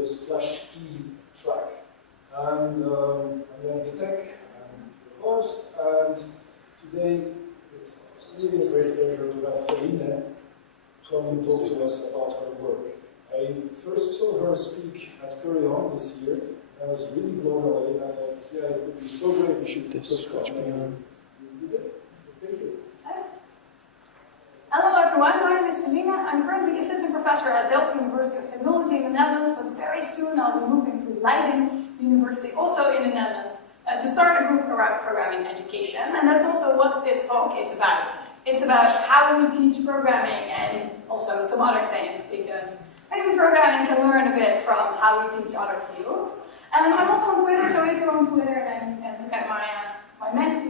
the /E track. And I'm Jan Vitek, I'm the host, and today it's really a great pleasure to have Feline come and talk to us about her work. I first saw her speak at Curion this year, and I was really blown away, and I thought, yeah, it would be so great if you could switch me on. You did it. Thank you. Hello everyone, my name is Feline. I'm currently assistant professor at Delft University of Technology in the Netherlands, but very soon I'll be moving to Leiden University, also in the Netherlands, to start a group around programming education. And that's also what this talk is about. It's about how we teach programming and also some other things, because maybe programming can learn a bit from how we teach other fields. And I'm also on Twitter, so if you're on Twitter and look at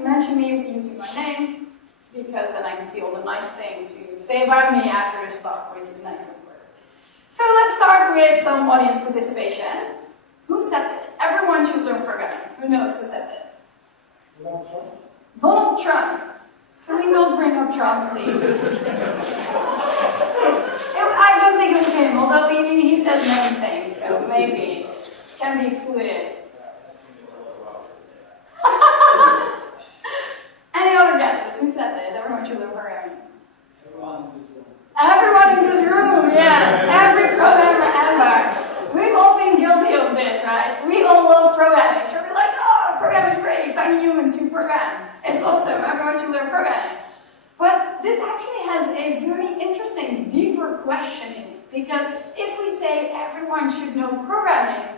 mention me using my name, because then I can see all the nice things you say about me after this talk, which is nice, of course. So let's start with some audience participation. Who said this? Everyone should learn programming. Who knows who said this? Donald Trump. Donald Trump. Can we not bring up Trump, please? I don't think it was him, although he said many things, so maybe it can be excluded. Any other guesses? Who said this? Everyone should learn programming. Everyone in this room, yes. Every programmer ever. We've all been guilty of this, right? We all love programming. So we're like, oh, programming is great. Tiny humans should program. It's awesome. Everyone should learn programming. But this actually has a very interesting, deeper question in it. Because if we say everyone should know programming,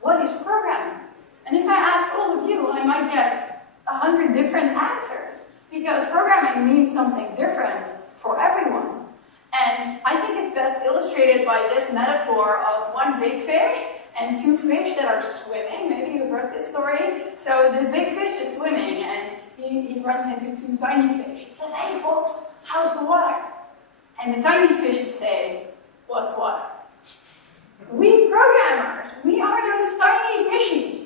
what is programming? And if I ask all of you, I might get 100 different answers, because programming means something different for everyone. And I think it's best illustrated by this metaphor of one big fish and two fish that are swimming. Maybe you've heard this story. So this big fish is swimming, and he runs into two tiny fish. He says, "Hey folks, how's the water?" And the tiny fishes say, "What's water?" We programmers, we are those tiny fishies.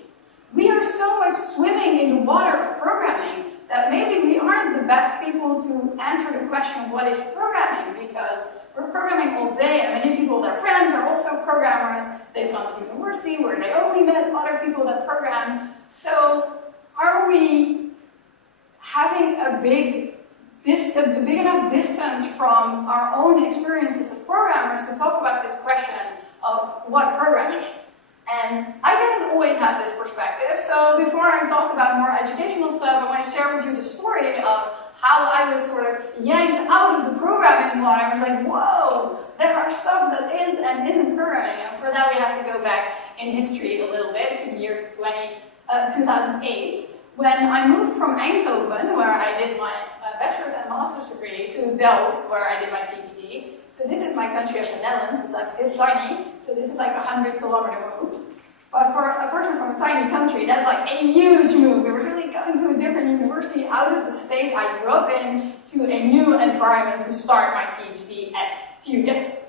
We are so much swimming in the water of programming that maybe we aren't the best people to answer the question, what is programming? Because we're programming all day, and many people, their friends, are also programmers. They've gone to university where they only met other people that program. So are we having a big enough distance from our own experiences as programmers to talk about this question of what programming is? And I didn't always have this perspective, so before I talk about more educational stuff, I want to share with you the story of how I was sort of yanked out of the programming water. I was like, whoa, there are stuff that is and isn't programming. And for that we have to go back in history a little bit to the year 2008, when I moved from Eindhoven, where I did my bachelor's and master's degree, to Delft, where I did my PhD. So this is my country of the Netherlands. It's like this tiny. So this is like a 100-kilometer move. But for a person from a tiny country, that's like a huge move. It was really going to a different university out of the state I grew up in to a new environment to start my PhD at TU Delft.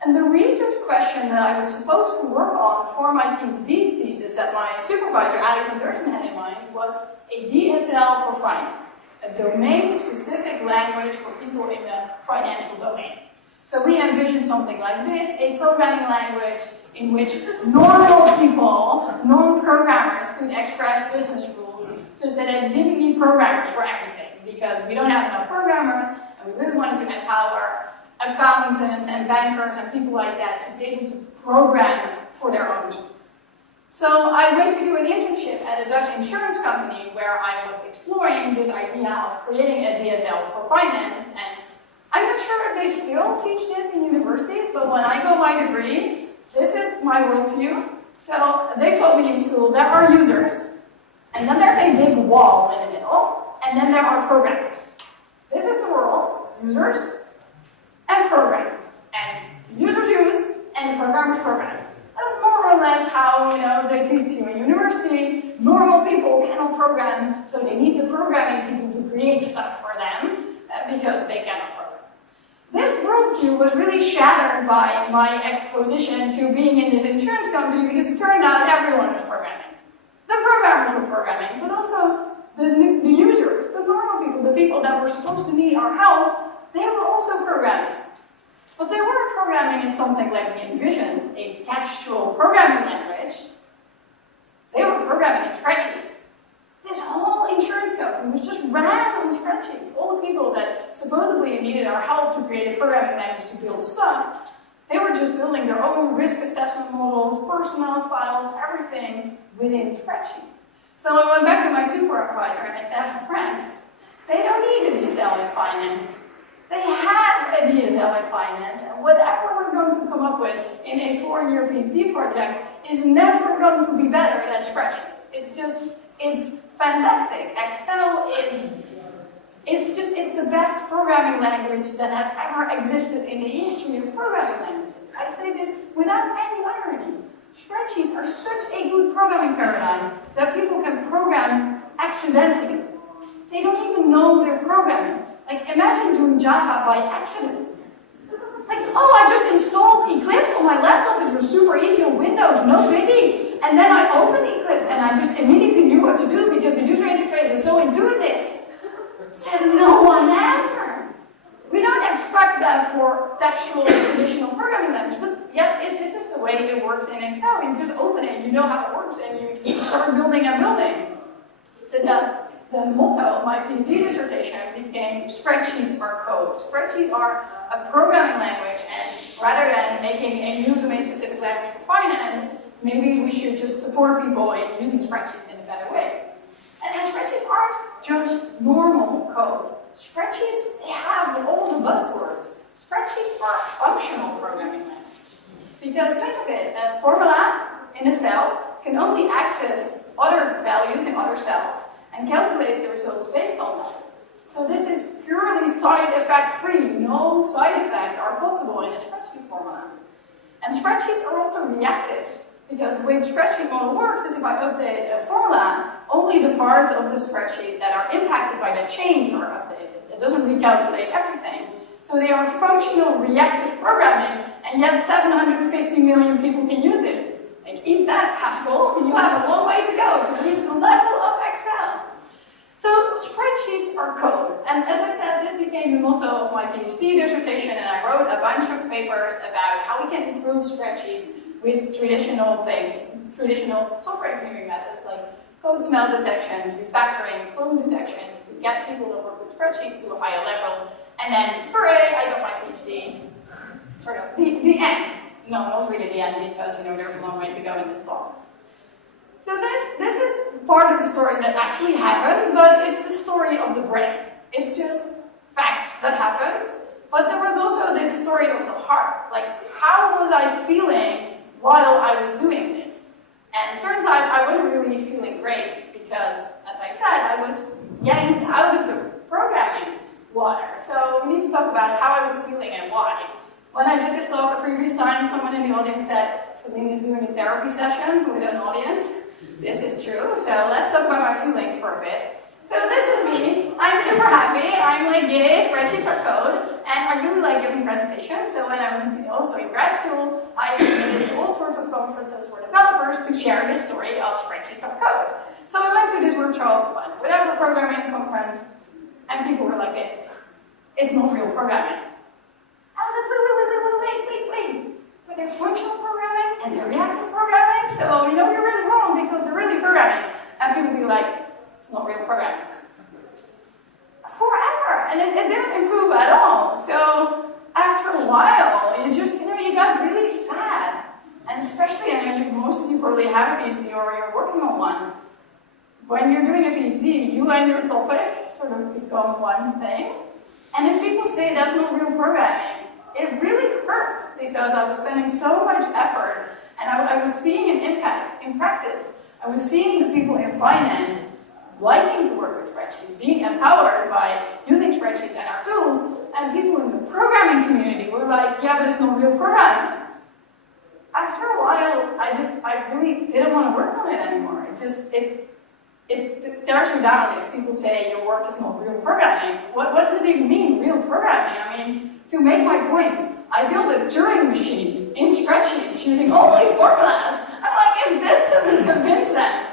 And the research question that I was supposed to work on for my PhD thesis that my supervisor, Ali van Dersen, had in mind was a DSL for finance, a domain-specific language for people in the financial domain. So we envisioned something like this, a programming language in which normal people, non-programmers, could express business rules so that they didn't need programmers for everything, because we don't have enough programmers, and we really wanted to empower accountants and bankers and people like that to be able to program for their own needs. So I went to do an internship at a Dutch insurance company where I was exploring this idea of creating a DSL for finance, and I'm not sure if they still teach this in universities, but when I got my degree, this is my worldview. So they told me in school there are users, and then there's a big wall in the middle, and then there are programmers. This is the world, users and programmers. And the users use, and the programmers program. That's more or less how, they teach you in university. Normal people cannot program, so they need the programming people to create stuff for them, because they cannot program. This worldview was really shattered by my exposition to being in this insurance company, because it turned out everyone was programming. The programmers were programming, but also the users, the normal people, the people that were supposed to need our help, they were also programming. But they weren't programming in something like we envisioned, a textual programming language to build stuff. They were just building their own risk assessment models, personnel files, everything within spreadsheets. So I went back to my supervisor and I said, friends, they don't need a DSL in finance. They have a DSL in finance, and whatever we're going to come up with in a 4-year PhD project is never going to be better than spreadsheets. It's fantastic. Excel it's the best programming language that has ever existed in the history of programming languages. I say this without any irony. Spreadsheets are such a good programming paradigm that people can program accidentally. They don't even know they're programming. Like, imagine doing Java by accident. Like, oh, I just installed Eclipse on my laptop. It was super easy on Windows, no biggie. And then I opened Eclipse and I just immediately knew what to do because the user interface is so intuitive. Said no one ever. We don't expect that for textual traditional programming language, but yet this is the way it works in Excel. You just open it, you know how it works, and you start building and building. So the motto of my PhD dissertation became spreadsheets are code. Spreadsheets are a programming language, and rather than making a new domain-specific language for finance, maybe we should just support people in using spreadsheets in a better way. And spreadsheets aren't just normal code. Spreadsheets, they have all the buzzwords. Spreadsheets are functional programming language. Because think of it, a formula in a cell can only access other values in other cells and calculate the results based on that. So this is purely side effect free. No side effects are possible in a spreadsheet formula. And spreadsheets are also reactive. Because the way the spreadsheet model works is if I update a formula, only the parts of the spreadsheet that are impacted by that change are updated. It doesn't recalculate everything. So they are functional reactive programming, and yet 750 million people can use it. Like, eat that, Haskell. You have a long way to go to reach the level of Excel. So spreadsheets are code. And as I said, this became the motto of my PhD dissertation, and I wrote a bunch of papers about how we can improve spreadsheets with traditional things, traditional software engineering methods like code smell detections, refactoring, clone detections to get people that work with spreadsheets to a higher level. And then, hooray, I got my PhD. Sort of the end. No, not really the end because, there's a long way to go in this talk. So this is part of the story that actually happened, but it's the story of the brain. It's just facts that happened. But there was also this story of the heart. Like, how was I feeling while I was doing this? And it turns out I wasn't really feeling great because, as I said, I was yanked out of the programming water. So we need to talk about how I was feeling and why. When I did this talk a previous time, someone in the audience said, Feline is doing a therapy session with an audience. This is true, so let's talk about my feeling for a bit. So this is me. I'm super happy. I'm like, yay, spreadsheets are code. And I really like giving presentations. So when I was also in grad school, I submitted to all sorts of conferences for developers to share this story of spreadsheets are code. So I went to this workshop, whatever programming conference, and people were like, hey, it's not real programming. I was like, wait. But they're functional programming and they're reactive programming, so you're really wrong because they're really programming. And people would be like, it's not real programming. Forever, and it didn't improve at all. So after a while, you got really sad. And especially, most of you probably have a PhD or you're working on one. When you're doing a PhD, you and your topic sort of become one thing. And if people say that's not real programming, it really hurts because I was spending so much effort and I was seeing an impact in practice. I was seeing the people in finance liking to work with spreadsheets, being empowered by using spreadsheets and our tools, and people in the programming community were like, yeah, but it's not real programming. After a while, I really didn't want to work on it anymore. It tears me down if people say your work is not real programming. What does it even mean, real programming? To make my point, I built a Turing machine in spreadsheets using only formulas. I'm like, if this doesn't convince them.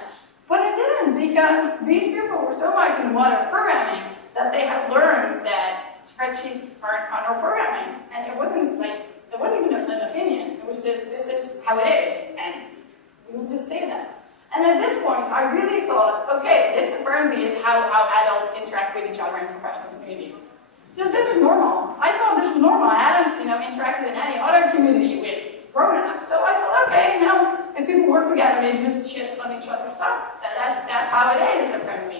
But it didn't, because these people were so much in the water of programming that they had learned that spreadsheets aren't not programming. And it wasn't even an opinion. It was just, this is how it is. And we would just say that. And at this point, I really thought, okay, this apparently is how adults interact with each other in professional communities. Just this is normal. I thought this was normal. I hadn't, interacted in any other community with grown-ups. So I thought, okay, now if people work together, they just shit on each other's stuff. That's how it is, apparently.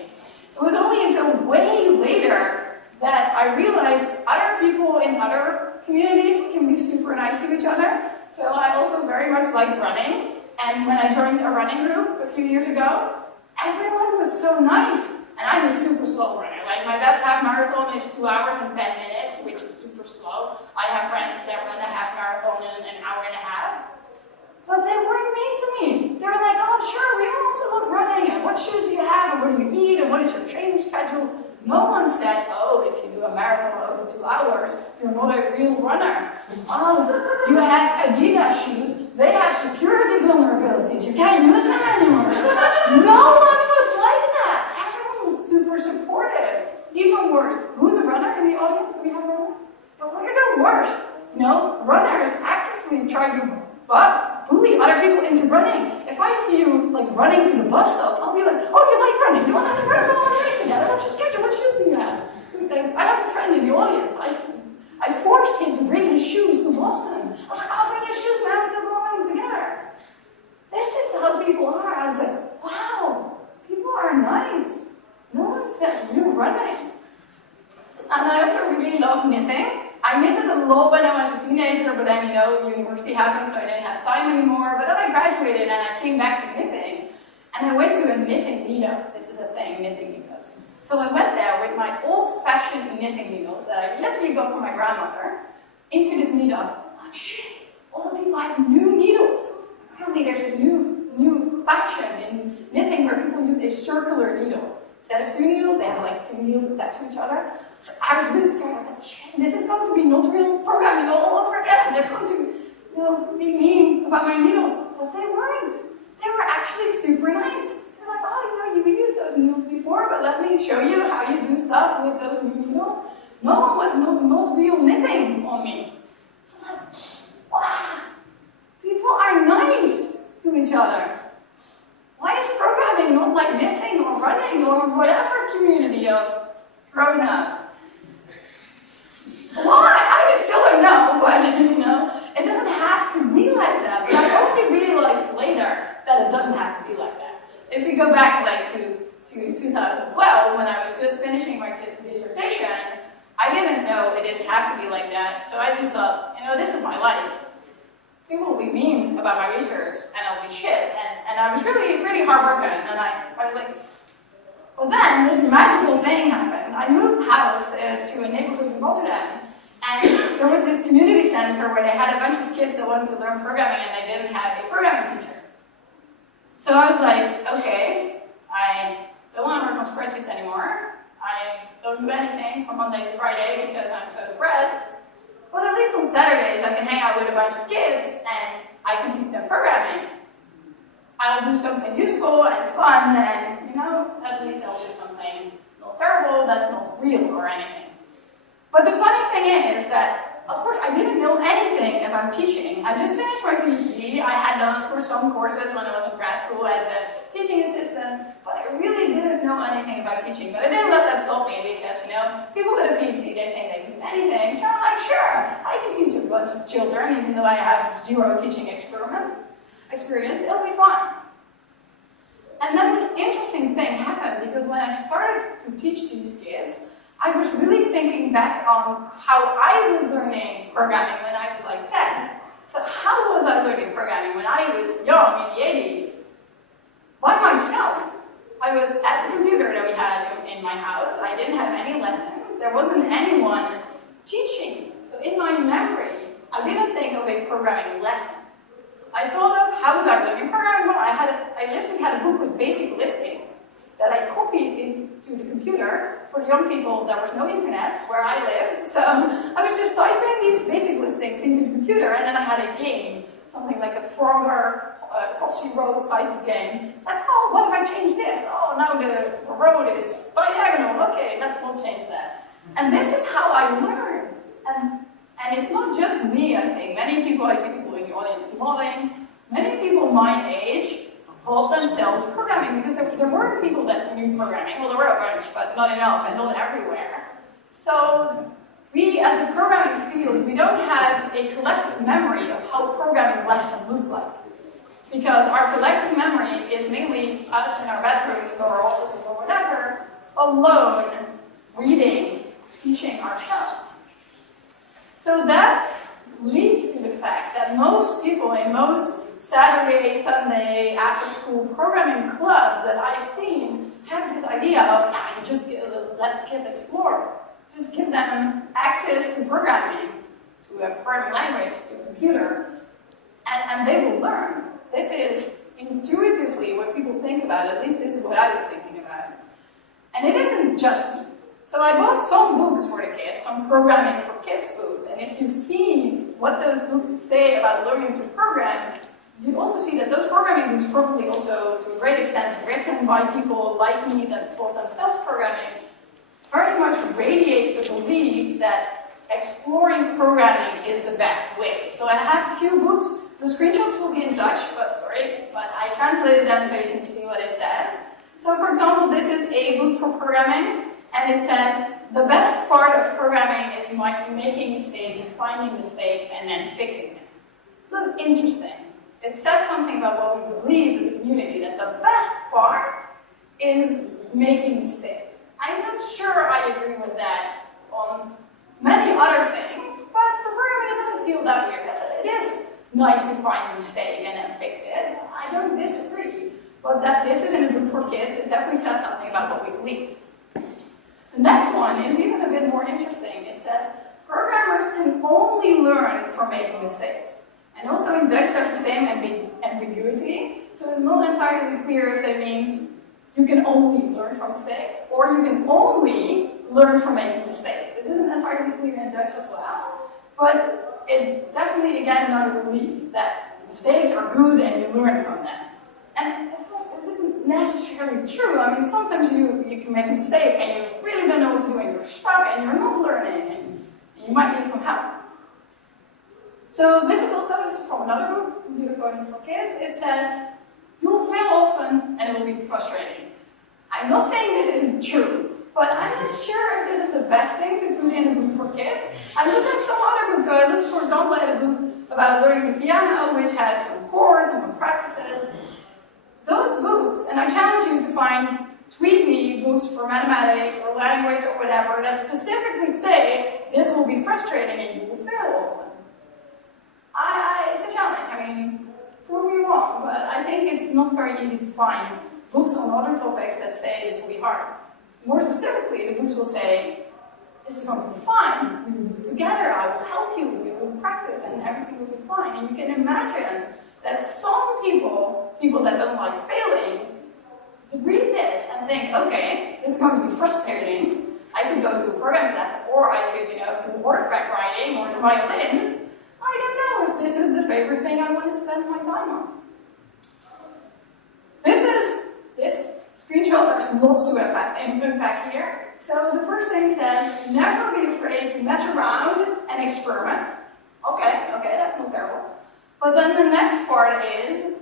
It was only until way later that I realized other people in other communities can be super nice to each other. So I also very much like running. And when I joined a running group a few years ago, everyone was so nice. And I'm a super slow runner. Like my best half marathon is 2 hours and 10 minutes, which is super slow. I have friends that run a half marathon in an hour and a half. But they weren't mean to me. They were like, oh sure, we also love running, and what shoes do you have, and what do you eat, and what is your training schedule? No one said, oh, if you do a marathon over 2 hours, you're not a real runner. Oh, you have Adidas shoes, they have security vulnerabilities, you can't use them anymore. No one was like that. Everyone was super supportive. Even worse, who's a runner in the audience? Do we have runners? But we're the worst. Runners actively try to bully other people into running. If I see you running to the bus stop, I'll be like, oh, you like running? Do you want to have a marathon race together? What's your schedule? What shoes do you have? I have a friend in the audience. I forced him to bring his shoes to Boston. I was like, oh, bring your shoes, man, we're running together. This is how people are. I was like, wow, people are nice. No one said you're running. And I also really love knitting. I knitted a lot when I was a teenager, but then, university happened, so I didn't have time anymore. But then I graduated and I came back to knitting. And I went to a knitting meetup. This is a thing, knitting meetups. So I went there with my old-fashioned knitting needles that I literally got from my grandmother into this meetup. Oh shit, all the people have new needles. Apparently there's this new fashion in knitting where people use a circular needle. Instead of 2 needles, they have 2 needles attached to each other. So I was really scared. I was like, shit, this is going to be not real programming all over again. They're going to, be mean about my needles. But they weren't. They were actually super nice. They're like, oh, you used those needles before, but let me show you how you do stuff with those new needles. No one was not real knitting on me. So I was like, wow, people are nice to each other. Why is programming not like knitting or running or whatever community of grown-ups? Why? I still don't know, but it doesn't have to be like that. But I only realized later that it doesn't have to be like that. If we go back to 2012, when I was just finishing my dissertation, I didn't know it didn't have to be like that. So I just thought, this is my life. People will be mean about my research, and I'll be shit. And I was really, really hardworking, and I was like, well then, this magical thing happened. I moved house to a neighborhood in Rotterdam, and there was this community center where they had a bunch of kids that wanted to learn programming, and they didn't have a programming teacher. So I was like, okay, I don't want to work on spreadsheets anymore. I don't do anything from Monday to Friday because I'm so depressed. But at least on Saturdays, I can hang out with a bunch of kids and I can teach them programming. I'll do something useful and fun and, at least I'll do something not terrible, that's not real or anything. But the funny thing is that, of course, I didn't know anything about teaching. I just finished my PhD. I had done, of course, some courses when I was in grad school as a teaching assistant, but I really didn't know anything about teaching. But I didn't let that stop me because, people with a PhD, they think they can do anything. So I'm like, sure, I can teach a bunch of children, even though I have 0 teaching experience, it'll be fine. And then this interesting thing happened because when I started to teach these kids, I was really thinking back on how I was learning programming when I was 10. So how was I learning programming when I was young in the 80s? By myself. I was at the computer that we had in my house. I didn't have any lessons. There wasn't anyone teaching. So in my memory, I didn't think of a programming lesson. I thought of how was I learning programming? Well, I literally had a book with basic listings that I copied into the computer. For the young people, there was no internet where I lived. So I was just typing these basic listings into the computer, and then I had a game, something like a Frogger, Crossy Roads type of game. It's like, oh, what if I change this? Oh, now the road is diagonal. Okay, let's not change that. And this is how I learned. And it's not just me, I think. Many people, I see people in the audience nodding, many people my age taught themselves programming because there weren't people that knew programming. Well, there were a bunch, but not enough and not everywhere. So we, as a programming field, we don't have a collective memory of how programming lesson looks like. Because our collective memory is mainly us in our bedrooms or our offices or whatever, alone, reading, teaching ourselves. So that leads to the fact that most people in most Saturday, Sunday, after-school programming clubs that I've seen have this idea of, yeah, you just let the kids explore. Just give them access to programming, to a programming language, to a computer, and they will learn. This is intuitively what people think about, at least this is what I was thinking about. And it isn't just me. So I bought some books for the kids, some programming for kids books, and if you see what those books say about learning to program, you also see that those programming books, probably also to a great extent written by people like me that taught themselves programming, very much radiate the belief that exploring programming is the best way. So I have a few books. The screenshots will be in Dutch, but I translated them so you can see what it says. So for example, this is a book for programming, and it says, the best part of programming is making mistakes and finding mistakes and then fixing them. So that's interesting. It says something about what we believe as a community, that the best part is making mistakes. I'm not sure I agree with that on many other things, but for programming it doesn't feel that weird. It is nice to find a mistake and then fix it. I don't disagree. But that this is in a book for kids, it definitely says something about what we believe. The next one is even a bit more interesting. It says, programmers can only learn from making mistakes. And also in Dutch there's the same ambiguity. So it's not entirely clear if they mean you can only learn from mistakes, or you can only learn from making mistakes. It isn't entirely clear in Dutch as well. But it's definitely, again, not a belief that mistakes are good and you learn from them. And of course, this isn't necessarily true. I mean, sometimes you can make a mistake and you really don't know what to do and you're stuck and you're not learning and you might need some help. So this is also from another book, Computer Coding for Kids. It says, you'll fail often and it will be frustrating. I'm not saying this isn't true, but I'm not sure if this is the best thing to put in a book for kids. I looked at some other books. So I looked, for example, at a book about learning the piano, which had some chords and some practices. Those books, and I challenge you to find tweet me books for mathematics or language or whatever that specifically say this will be frustrating and you will fail often. It's a challenge. I mean, prove me wrong, but I think it's not very easy to find books on other topics that say this will be hard. More specifically, the books will say, this is going to be fine, we will do it together, I will help you, we will practice, and everything will be fine. And you can imagine that some people that don't like failing, read this and think, okay, this is going to be frustrating. I could go to a programming lesson, or I could, do horseback riding or the violin. I don't know if this is the favorite thing I want to spend my time on. This screenshot, there's lots to unpack here. So the first thing says, never be afraid to mess around and experiment. Okay, that's not terrible. But then the next part is,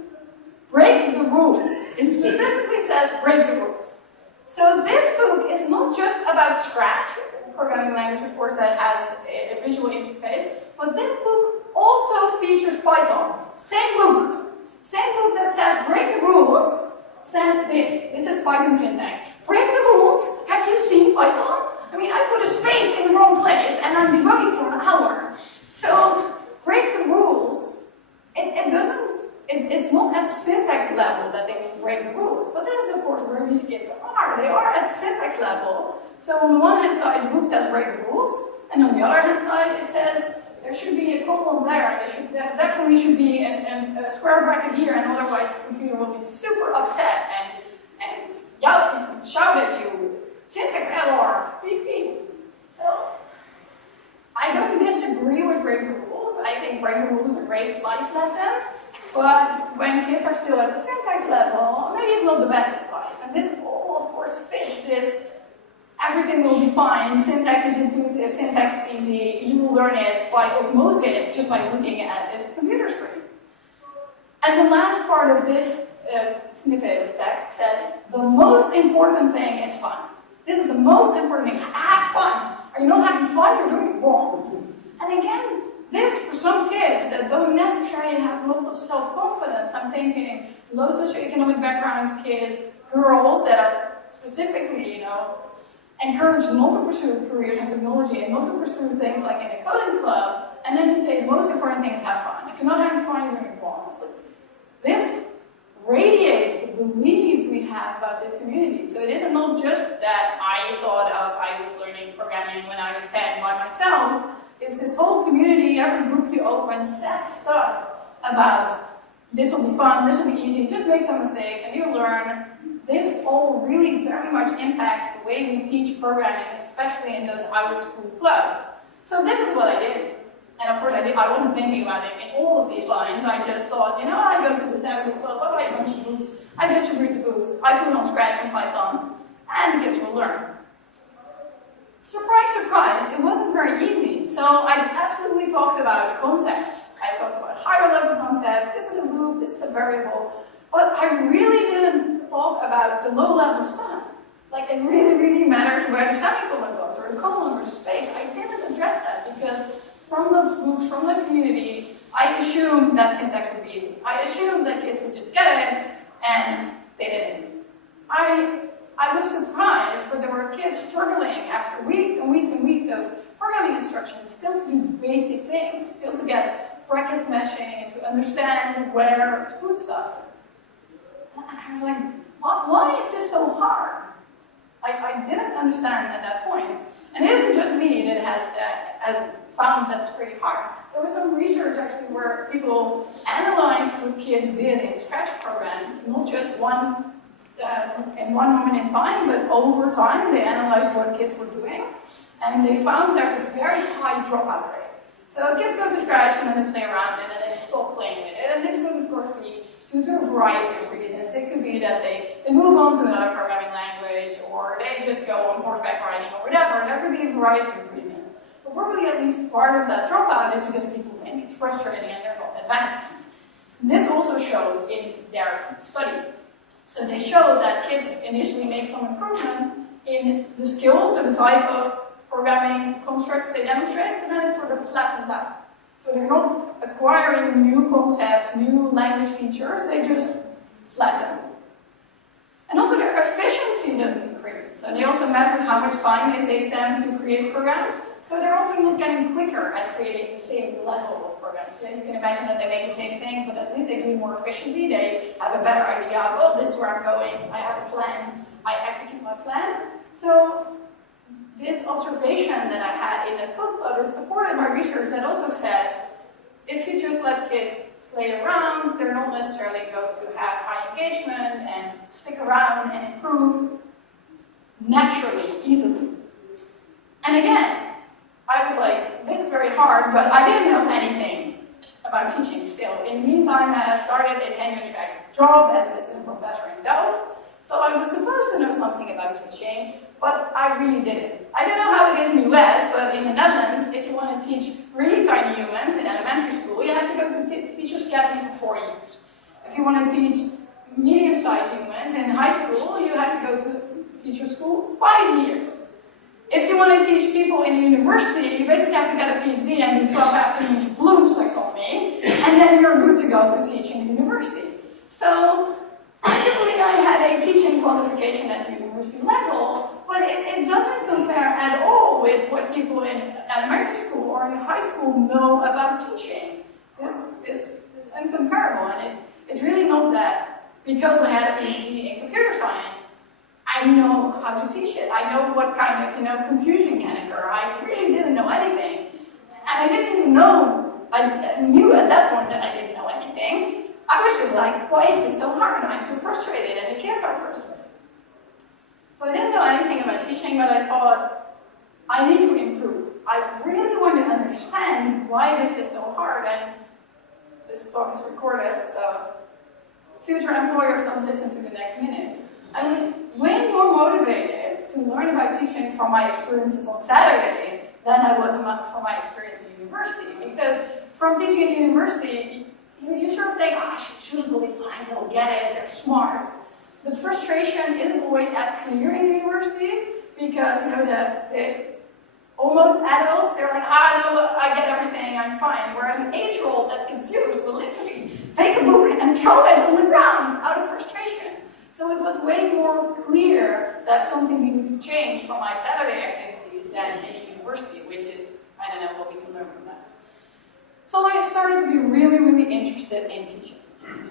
break the rules. It specifically says, break the rules. So this book is not just about Scratch, programming language, of course, that has a visual interface, but this book also features Python. Same book that says, break the rules, says this. This is Python syntax. Break the rules. Have you seen Python? I mean, I put a space in the wrong place and I'm debugging for an hour. So, break the rules. It's not at the syntax level that they mean break the rules, but that is, of course, where these kids are. They are at the syntax level. So, on the one hand side, the book says break the rules, and on the other hand side, it says there should be a colon there. There definitely should be a square bracket here, and otherwise the computer will be super upset and shout at you, syntax error, beep beep. So I don't disagree with break the rules. I think break the rules is a great life lesson, but when kids are still at the syntax level, maybe it's not the best advice. And this all, of course, fits this. Everything will be fine, syntax is intuitive, syntax is easy, you will learn it by osmosis, just by looking at this computer screen. And the last part of this snippet of text says, the most important thing is fun. This is the most important thing, have fun. Are you not having fun? You're doing it wrong. And again, this, for some kids that don't necessarily have lots of self-confidence, I'm thinking low socioeconomic background kids, girls that are specifically, encouraged not to pursue careers in technology and not to pursue things like in a coding club, and then you say the most important thing is have fun. If you're not having fun, you're doing it wrong. So this radiates the beliefs we have about this community. So it isn't not just that I thought of I was learning programming when I was 10 by myself. It's this whole community, every book you open says stuff about this will be fun, this will be easy, just make some mistakes and you'll learn. This all really very much impacts the way we teach programming, especially in those out-of-school clubs. So this is what I did. And of course I wasn't thinking about it in all of these lines. I just thought, I go to the Saturday club, I buy a bunch of books, I distribute the books, I put on Scratch and Python, and the kids will learn. Surprise, surprise, it wasn't very easy. So I absolutely talked about the concepts. I talked about higher level concepts, this is a loop, this is a variable, but I really didn't talk about the low level stuff. Like it really, really matters where the semicolon goes, or the colon, or the space. I didn't address that because from those books, from the community, I assumed that syntax would be easy. I assumed that kids would just get it, and they didn't. I was surprised, but there were kids struggling after weeks and weeks and weeks of programming instructions, still to do basic things, still to get brackets matching and to understand where to put stuff. And I was like, why is this so hard? I didn't understand at that point. And it isn't just me that has found that's pretty hard. There was some research actually where people analyzed what kids did in Scratch programs, not just in one moment in time, but over time they analyzed what kids were doing. And they found there's a very high dropout rate. So kids go to Scratch and then they play around and then they stop playing with it. And this could of course be due to a variety of reasons. It could be that they move on to another programming language, or they just go on horseback riding or whatever. There could be a variety of reasons. But probably at least part of that dropout is because people think it's frustrating and they're not advancing. This also showed in their study. So they showed that kids initially make some improvements in the skills, so the type of programming constructs they demonstrate, but then it sort of flattens out. So they're not acquiring new concepts, new language features, they just flatten. And also their efficiency doesn't increase. So they also measured how much time it takes them to create programs. So they're also not getting quicker at creating the same level of programs. So you can imagine that they make the same things, but at least they do it more efficiently. They have a better idea of, oh, this is where I'm going, I have a plan, I execute my plan. So this observation that I had in the code club is supported by research that also says, if you just let kids play around, they're not necessarily going to have high engagement and stick around and improve naturally, easily. And again, I was like, this is very hard, but I didn't know anything about teaching still. In the meantime, I had started a tenure-track job as an assistant professor in Delft, so I was supposed to know something about teaching, but I really didn't. I don't know how it is in the US, but in the Netherlands, if you want to teach really tiny humans in elementary school, you have to go to Teachers Academy for 4 years. If you want to teach medium-sized humans in high school, you have to go to teacher school 5 years. If you want to teach people in university, you basically have to get a PhD and do 12 afternoons of Bloom's taxonomy, and then you're good to go to teach in university. So, actually I had a teaching qualification at the university level, but it doesn't compare at all with what people in elementary school or in high school know about teaching. This is incomparable, and it's really not that because I had a PhD in computer science, I know how to teach it. I know what kind of confusion can occur. I really didn't know anything. And I didn't even know, I knew at that point that I didn't know anything. I was just like, why is this so hard? I'm so frustrated and the kids are frustrated. So I didn't know anything about teaching, but I thought, I need to improve. I really want to understand why this is so hard, and this talk is recorded, so future employers don't listen to the next minute. I was way more motivated to learn about teaching from my experiences on Saturday than I was from my experience at university. Because from teaching at university, you sort of think, students will be fine, they'll get it, they're smart. The frustration isn't always as clear in universities because almost adults, they're like, no, I get everything, I'm fine. Whereas an 8-year-old that's confused will literally take a book and throw it on the ground out of frustration. So it was way more clear that something needed to change from my Saturday activities than in university, which is, I don't know what we can learn from that. So I started to be really, really interested in teaching.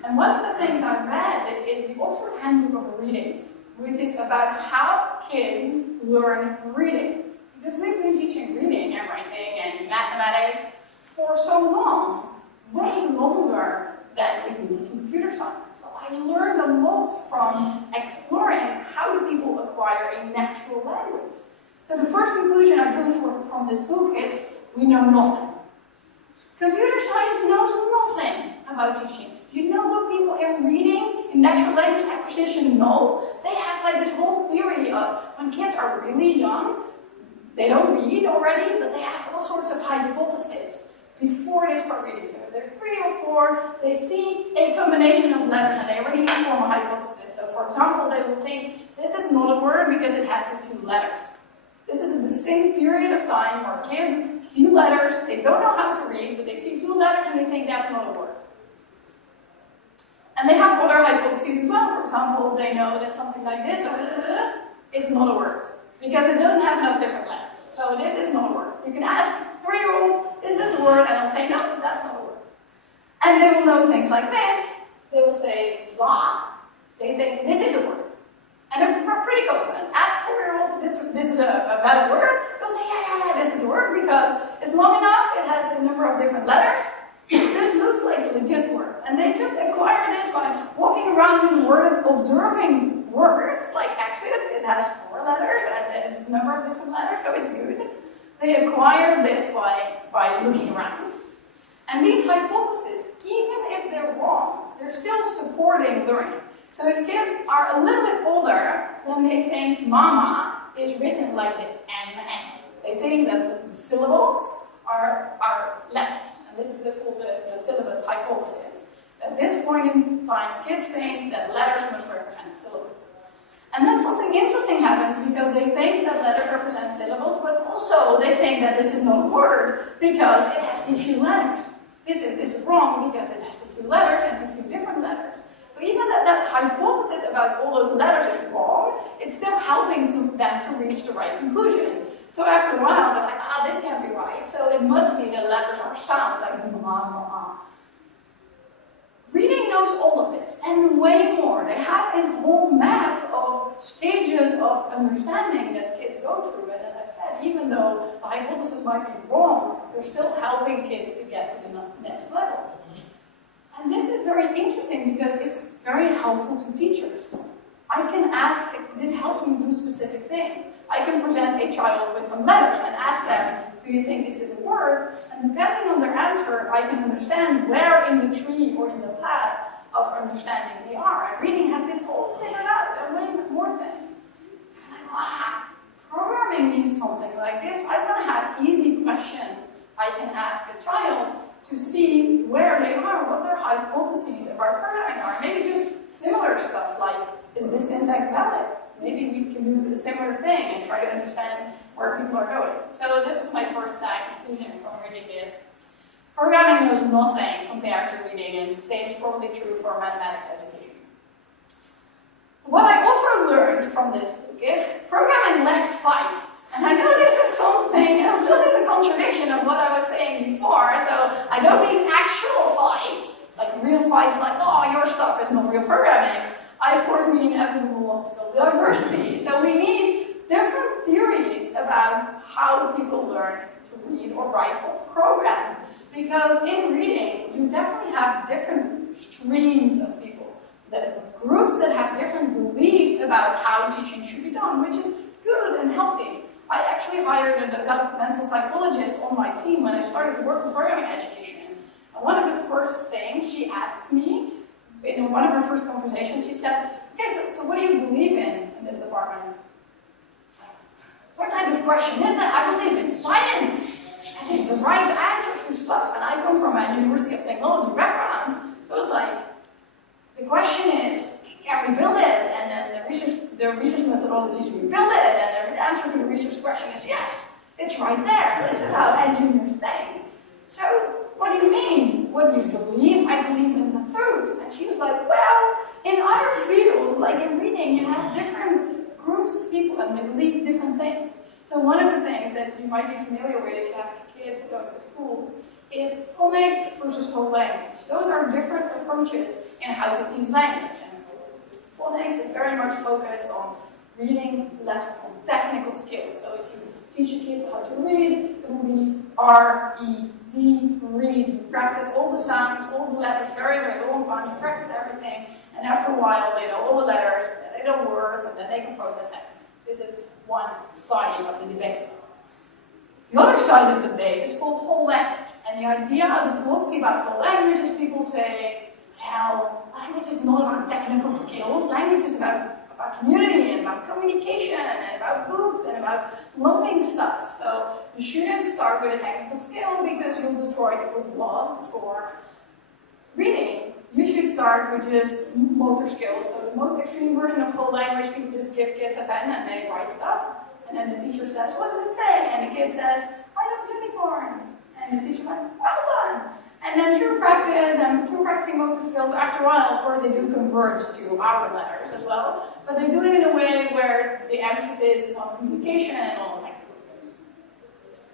And one of the things I read is the Oxford Handbook of Reading, which is about how kids learn reading. Because we've been teaching reading and writing and mathematics for so long, way longer than we've been teaching computer science. So I learned a lot from exploring how do people acquire a natural language. So the first conclusion I drew from this book is we know nothing. Computer science knows nothing about teaching. Do you know what people in reading, in natural language acquisition know? They have like this whole theory of when kids are really young, they don't read already, but they have all sorts of hypotheses before they start reading. So if they're 3 or 4, they see a combination of letters and they already form a hypothesis. So for example, they will think this is not a word because it has too few letters. This is a distinct period of time where kids see letters, they don't know how to read, but they see 2 letters and they think that's not a word. And they have other hypotheses as well. For example, they know that something like this is not a word because it doesn't have enough different letters. So this is not a word. You can ask a 3-year-old, is this a word? And they'll say, no, that's not a word. And they will know things like this. They will say, va. They think this is a word. And they're pretty confident. Ask a 4-year-old, this is a valid word. They'll say, yeah, this is a word because it's long enough, it has a number of different letters. This looks like a legit word. And they just acquire this by walking around in the world, observing words, like exit, it has 4 letters, and it's a number of different letters, so it's good. They acquire this by looking around. And these hypotheses, even if they're wrong, they're still supporting learning. So if kids are a little bit older, then they think mama is written like this, M-M. They think that the syllables are letters. And this is called the syllabus hypothesis. At this point in time, kids think that letters must represent syllables. And then something interesting happens because they think that letters represent syllables, but also they think that this is not a word because it has too few letters. This is wrong because it has too few letters and too few different letters. So even that hypothesis about all those letters is wrong, it's still helping them to reach the right conclusion. So after a while, they're like, this can't be right. So it must be that letters are sound, like ma. Reading knows all of this, and way more. They have a whole map of stages of understanding that kids go through. And as I said, even though the hypothesis might be wrong, they're still helping kids to get to the next level. And this is very interesting because it's very helpful to teachers. I can ask, this helps me do specific things. I can present a child with some letters and ask them, do you think this is a word? And depending on their answer, I can understand where in the tree or in the path of understanding they are. And reading has this whole figured out and way more things. I'm like, wow, programming means something like this. I'm going to have easy questions I can ask a child to see where they are, what their hypotheses about programming are. Maybe just similar stuff like, is this syntax valid? Maybe we can do a similar thing and try to understand where people are going. So this is my first conclusion from reading this. Programming knows nothing compared to reading, and the same is probably true for mathematics education. What I also learned from this book is programming lacks fight. And I know this is something, a little bit of a contradiction of what I was saying before, so I don't mean actual fights, like real fights like, your stuff is not real programming. I, of course, mean epistemological diversity. So we need different theories about how people learn to read or write or program. Because in reading, you definitely have different streams of people, groups that have different beliefs about how teaching should be done, which is good and healthy. I actually hired a developmental psychologist on my team when I started to work in programming education. And one of the first things she asked me, in one of our first conversations, she said, okay, so what do you believe in this department? What type of question is that? I believe in science. I think the right answers to stuff. And I come from a University of Technology background. So it's like, the question is, can we build it? And then the research methodologies, we build it. And the answer to the research question is, yes, It's right there. This is how engineers think. So, what do you mean? What do you believe? I believe in the truth. And she's like, well, in other fields, like in reading, you have different groups of people and they believe different things. So one of the things that you might be familiar with if you have kids going to school is phonics versus whole language. Those are different approaches in how to teach language. And phonics is very much focused on reading letters, on technical skills. So if you teach a kid how to read, it will be R-E-D, read. You practice all the sounds, all the letters very, very long time. You practice everything, and after a while they know all the letters, and then they know words, and then they can process sentences. This is one side of the debate. The other side of the debate is called whole language. And the idea of the philosophy about whole language is people say, well, language is not about technical skills. Language is about community and about communication and about books and about loving stuff. So you shouldn't start with a technical skill because you'll destroy people's love for reading. You should start with just motor skills. So the most extreme version of whole language, people just give kids a pen and they write stuff. And then the teacher says, what does it say? And the kid says, I love unicorns. And the teacher's like, well done. And then through practice and through practicing motor skills, after a while, of course, they do converge to our letters as well. But they do it in a way where the emphasis is on communication and on technical skills.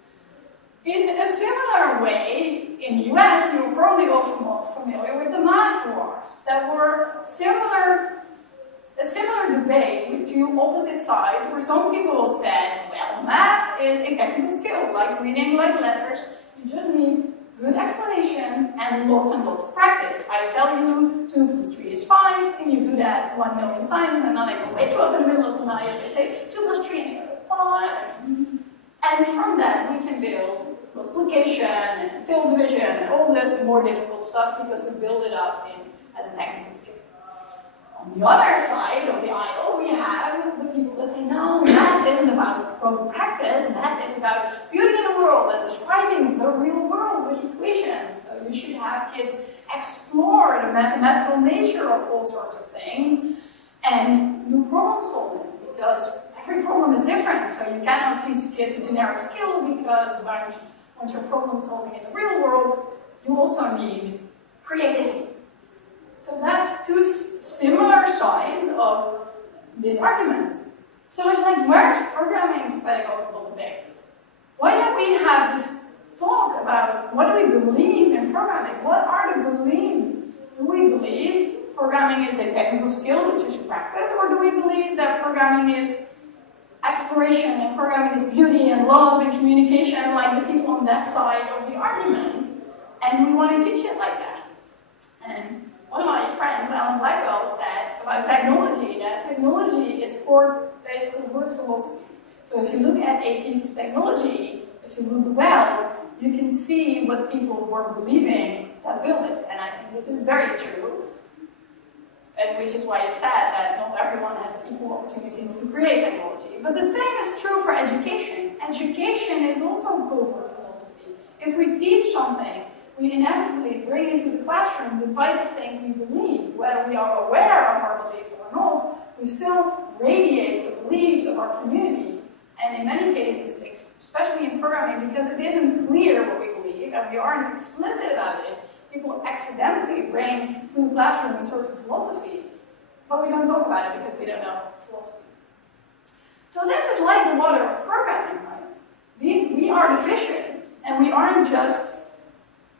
In a similar way, in the US, you're probably all familiar with the math wars that were a similar debate with two opposite sides where some people said, well, math is a technical skill, like reading, like letters. You just need good explanation and lots of practice. I tell you 2 + 3 is 5, and you do that 1 million times, and then I can wake you up in the middle of the night and say 2 + 3 and you go 5. And from that we can build multiplication and table division and all the more difficult stuff because we build it up as a technical skill. On the other side of the aisle, we have the people that say, no, math isn't about practice, math is about beauty in the world and describing the real world with equations. So you should have kids explore the mathematical nature of all sorts of things and do problem solving, because every problem is different. So you cannot teach kids a generic skill, because once you're problem solving in the real world, you also need creativity. So that's two similar sides of this argument. So it's like, where's programming's pedagogical debate? Why don't we have this talk about what do we believe in programming? What are the beliefs? Do we believe programming is a technical skill which you should practice, or do we believe that programming is exploration and programming is beauty and love and communication, like the people on that side of the argument, and we want to teach it like that? And one of my friends, Alan Blackwell, said about technology that technology is basically word philosophy. So if you look at a piece of technology, if you look well, you can see what people were believing that built it. And I think this is very true, and which is why it's sad that not everyone has equal opportunities to create technology. But the same is true for education. Education is also word philosophy. If we teach something, we inevitably bring into the classroom the type of things we believe. Whether we are aware of our beliefs or not, we still radiate the beliefs of our community. And in many cases, especially in programming, because it isn't clear what we believe and we aren't explicit about it, people accidentally bring to the classroom a sort of philosophy, but we don't talk about it because we don't know philosophy. So this is like the water of programming, right? We are deficient, and we aren't just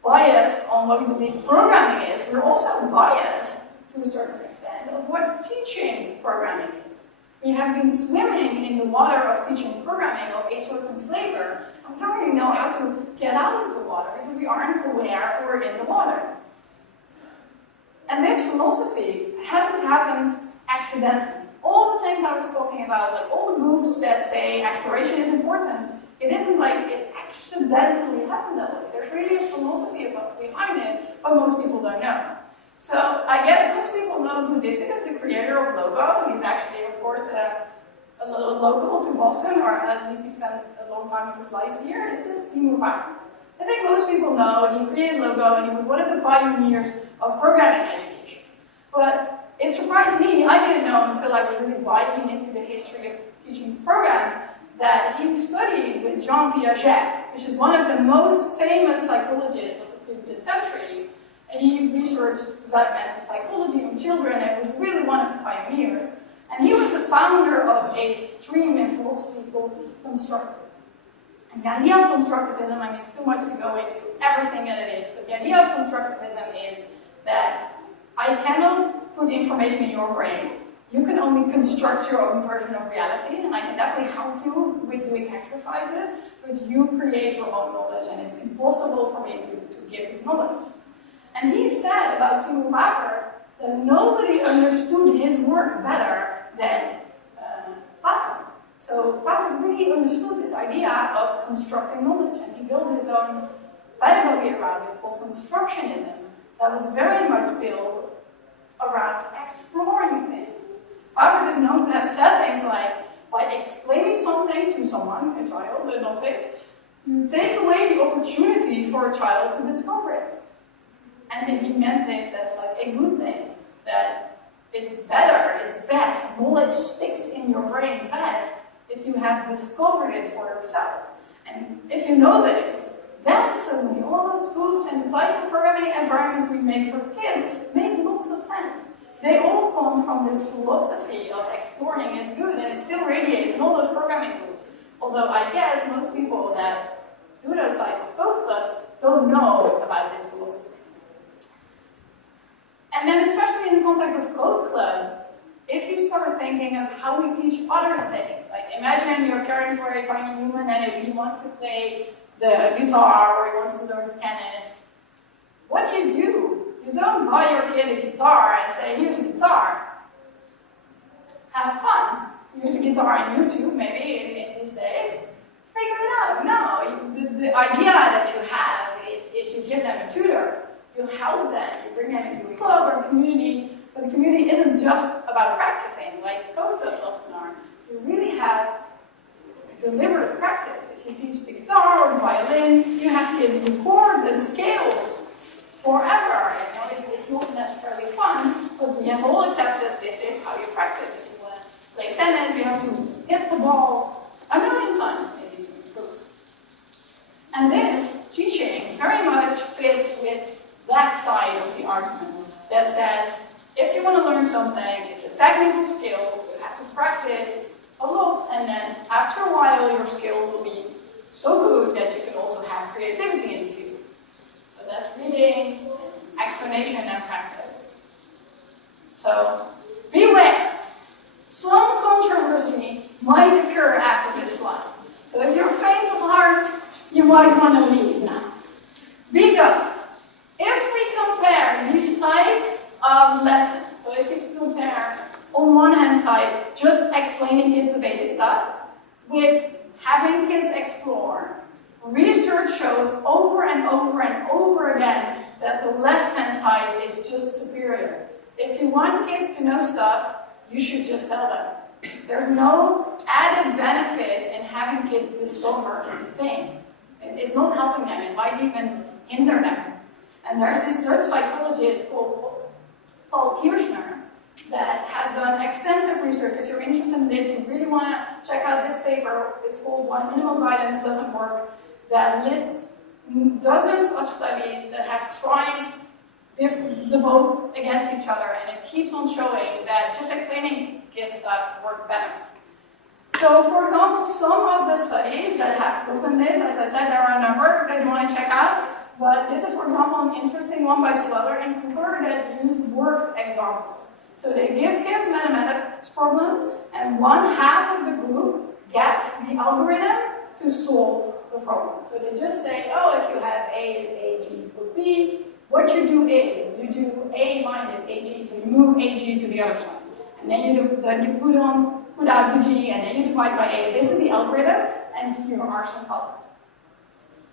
biased on what we believe programming is, we're also biased to a certain extent of what teaching programming is. We have been swimming in the water of teaching programming of a certain flavor, and we don't really know how to get out of the water because we aren't aware we're in the water. And this philosophy hasn't happened accidentally. All the things I was talking about, like all the books that say exploration is important, it isn't like it accidentally happened that way. There's really a philosophy behind it, but most people don't know. So I guess most people know who this is, the creator of Logo. He's actually, of course, a local to Boston, or at least he spent a long time of his life here. This is Seymour Papert. I think most people know he created Logo, and he was one of the pioneers of programming education. But it surprised me, I didn't know until I was really diving into the history of teaching program, that he studied with Jean Piaget, which is one of the most famous psychologists of the previous century. And he researched developmental psychology on children and was really one of the pioneers. And he was the founder of a stream in philosophy called constructivism. And the idea of constructivism, I mean, it's too much to go into everything that it is, but the idea of constructivism is that I cannot put information in your brain. You can only construct your own version of reality, and I can definitely help you with doing exercises, but you create your own knowledge, and it's impossible for me to give you knowledge. And he said about Timo Bakker that nobody understood his work better than Bakker. So Bakker really understood this idea of constructing knowledge, and he built his own pedagogy around it called constructionism that was very much built around exploring things. Bakker is known to have said things like, by explaining something to someone, a child, a novice, you take away the opportunity for a child to discover it. And then he meant this as like a good thing, that it's better, it's best, knowledge sticks in your brain best if you have discovered it for yourself. And if you know this, then suddenly all those books and the type of programming environments we make for kids make lots of sense. They all come from this philosophy of exploring is good, and it still radiates in all those programming books. Although I guess most people that do those type of code clubs don't know about this philosophy. And then especially in the context of code clubs, if you start thinking of how we teach other things, like imagine you're caring for a tiny human and he wants to play the guitar or he wants to learn tennis, what do? You don't buy your kid a guitar and say, here's a guitar. Have fun. Use a guitar on YouTube, maybe, in these days. Figure it out. No, the idea that you have is you give them a tutor. You help them. You bring them into a club or a community. But the community isn't just about practicing, like code clubs often are. You really have deliberate practice. If you teach the guitar or the violin, you have kids do chords and scales forever. You know, it's not necessarily fun, but we have all accepted this is how you practice. If you want to play tennis, you have to hit the ball 1,000,000 times maybe to improve. And this teaching very much fits with that side of the argument that says, if you want to learn something, it's a technical skill, you have to practice a lot, and then after a while your skill will be so good that you can also have creativity in the field. So that's reading, explanation, and practice. So beware, some controversy might occur after this slide. So if you're faint of heart, you might want to leave now. Because if we compare these types of lessons, so if you compare on one hand side just explaining kids the basic stuff with having kids explore, research shows over and over and over again that the left-hand side is just superior. If you want kids to know stuff, you should just tell them. There's no added benefit in having kids discover things. It's not helping them, it might even hinder them. And there's this Dutch psychologist called Paul Kirchner that has done extensive research. If you're interested in it, you really want to check out this paper. It's called Why Minimal Guidance Doesn't Work, that lists dozens of studies that have tried the both against each other, and it keeps on showing that just explaining kid stuff works better. So, for example, some of the studies that have proven this, as I said, there are a number that you want to check out, but this is, for example, an interesting one by Sweller and Cooper that use worked examples. So they give kids mathematics problems, and one half of the group gets the algorithm to solve the problem. So they just say, oh, if you have A is AG equals B, what you do is, you do A minus AG, so you move AG to the other side. And then you put out the G, and then you divide by A. This is the algorithm, and here are some puzzles.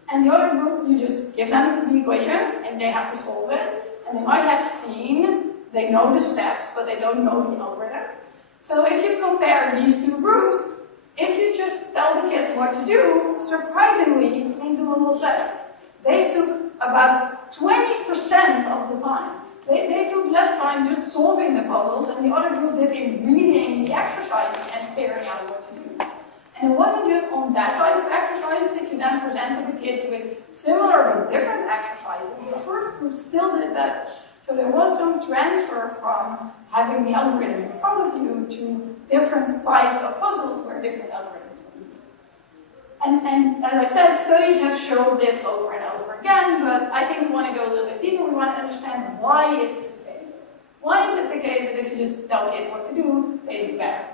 And the other group, you just give them the equation, and they have to solve it. And they might have seen, they know the steps, but they don't know the algorithm. So if you compare these two groups, if you just tell the kids what to do, surprisingly, they do a lot better. They took about 20% of the time. They took less time just solving the puzzles, and the other group did in reading the exercises and figuring out what to do. And it wasn't just on that type of exercises. If you then presented the kids with similar but different exercises, the first group still did better. So there was some transfer from having the algorithm in front of you to different types of puzzles where different algorithms were used. And as I said, studies have shown this over and over again, but I think we want to go a little bit deeper. We want to understand, why is this the case? Why is it the case that if you just tell kids what to do, they do better?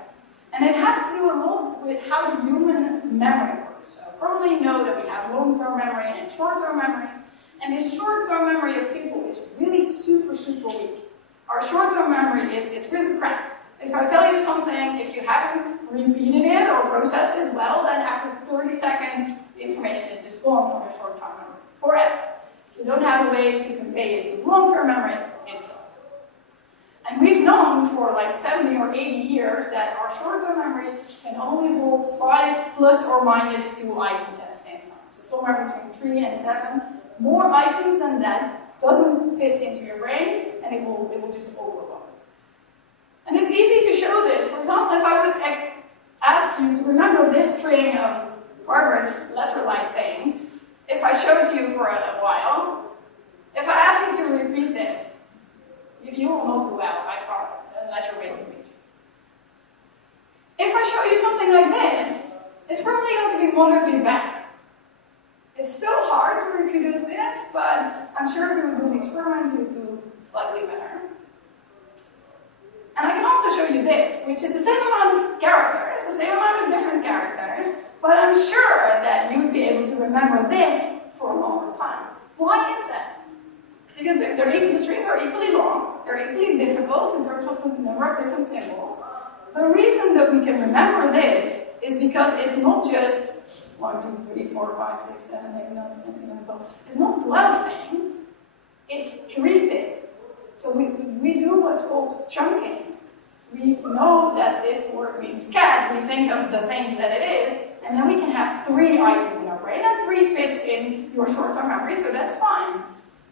And it has to do a lot with how the human memory works. So probably know that we have long-term memory and short-term memory. And this short-term memory of people is really super, super weak. Our short-term memory is really crap. If I tell you something, if you haven't repeated it or processed it well, then after 30 seconds, the information is just gone from your short-term memory forever. If you don't have a way to convey it to long-term memory, it's gone. And we've known for like 70 or 80 years that our short-term memory can only hold 5 plus or minus 2 items at the same time. So somewhere between 3 and 7. More items than that doesn't fit into your brain, and it will just overload. And it's easy to show this. For example, if I would ask you to remember this string of Harvard's letter-like things, if I show it to you for a while, if I ask you to repeat this, you will not do well, I promise, unless you're waiting for me. If I show you something like this, it's probably going to be moderately bad. It's still hard to reproduce this, but I'm sure if you would do an experiment, you would do slightly better. And I can also show you this, which is the same amount of characters, the same amount of different characters, but I'm sure that you'd be able to remember this for a longer time. Why is that? Because the strings are equally long, they're equally difficult in terms of the number of different symbols. The reason that we can remember this is because it's not just 1, 2, 3, 4, 5, 6, 7, 8, 9, 10, 11, 12. It's not 12 things, it's 3 things. So we do what's called chunking. We know that this word means cat, we think of the things that it is, and then we can have 3 items in our brain, and 3 fits in your short-term memory, so that's fine.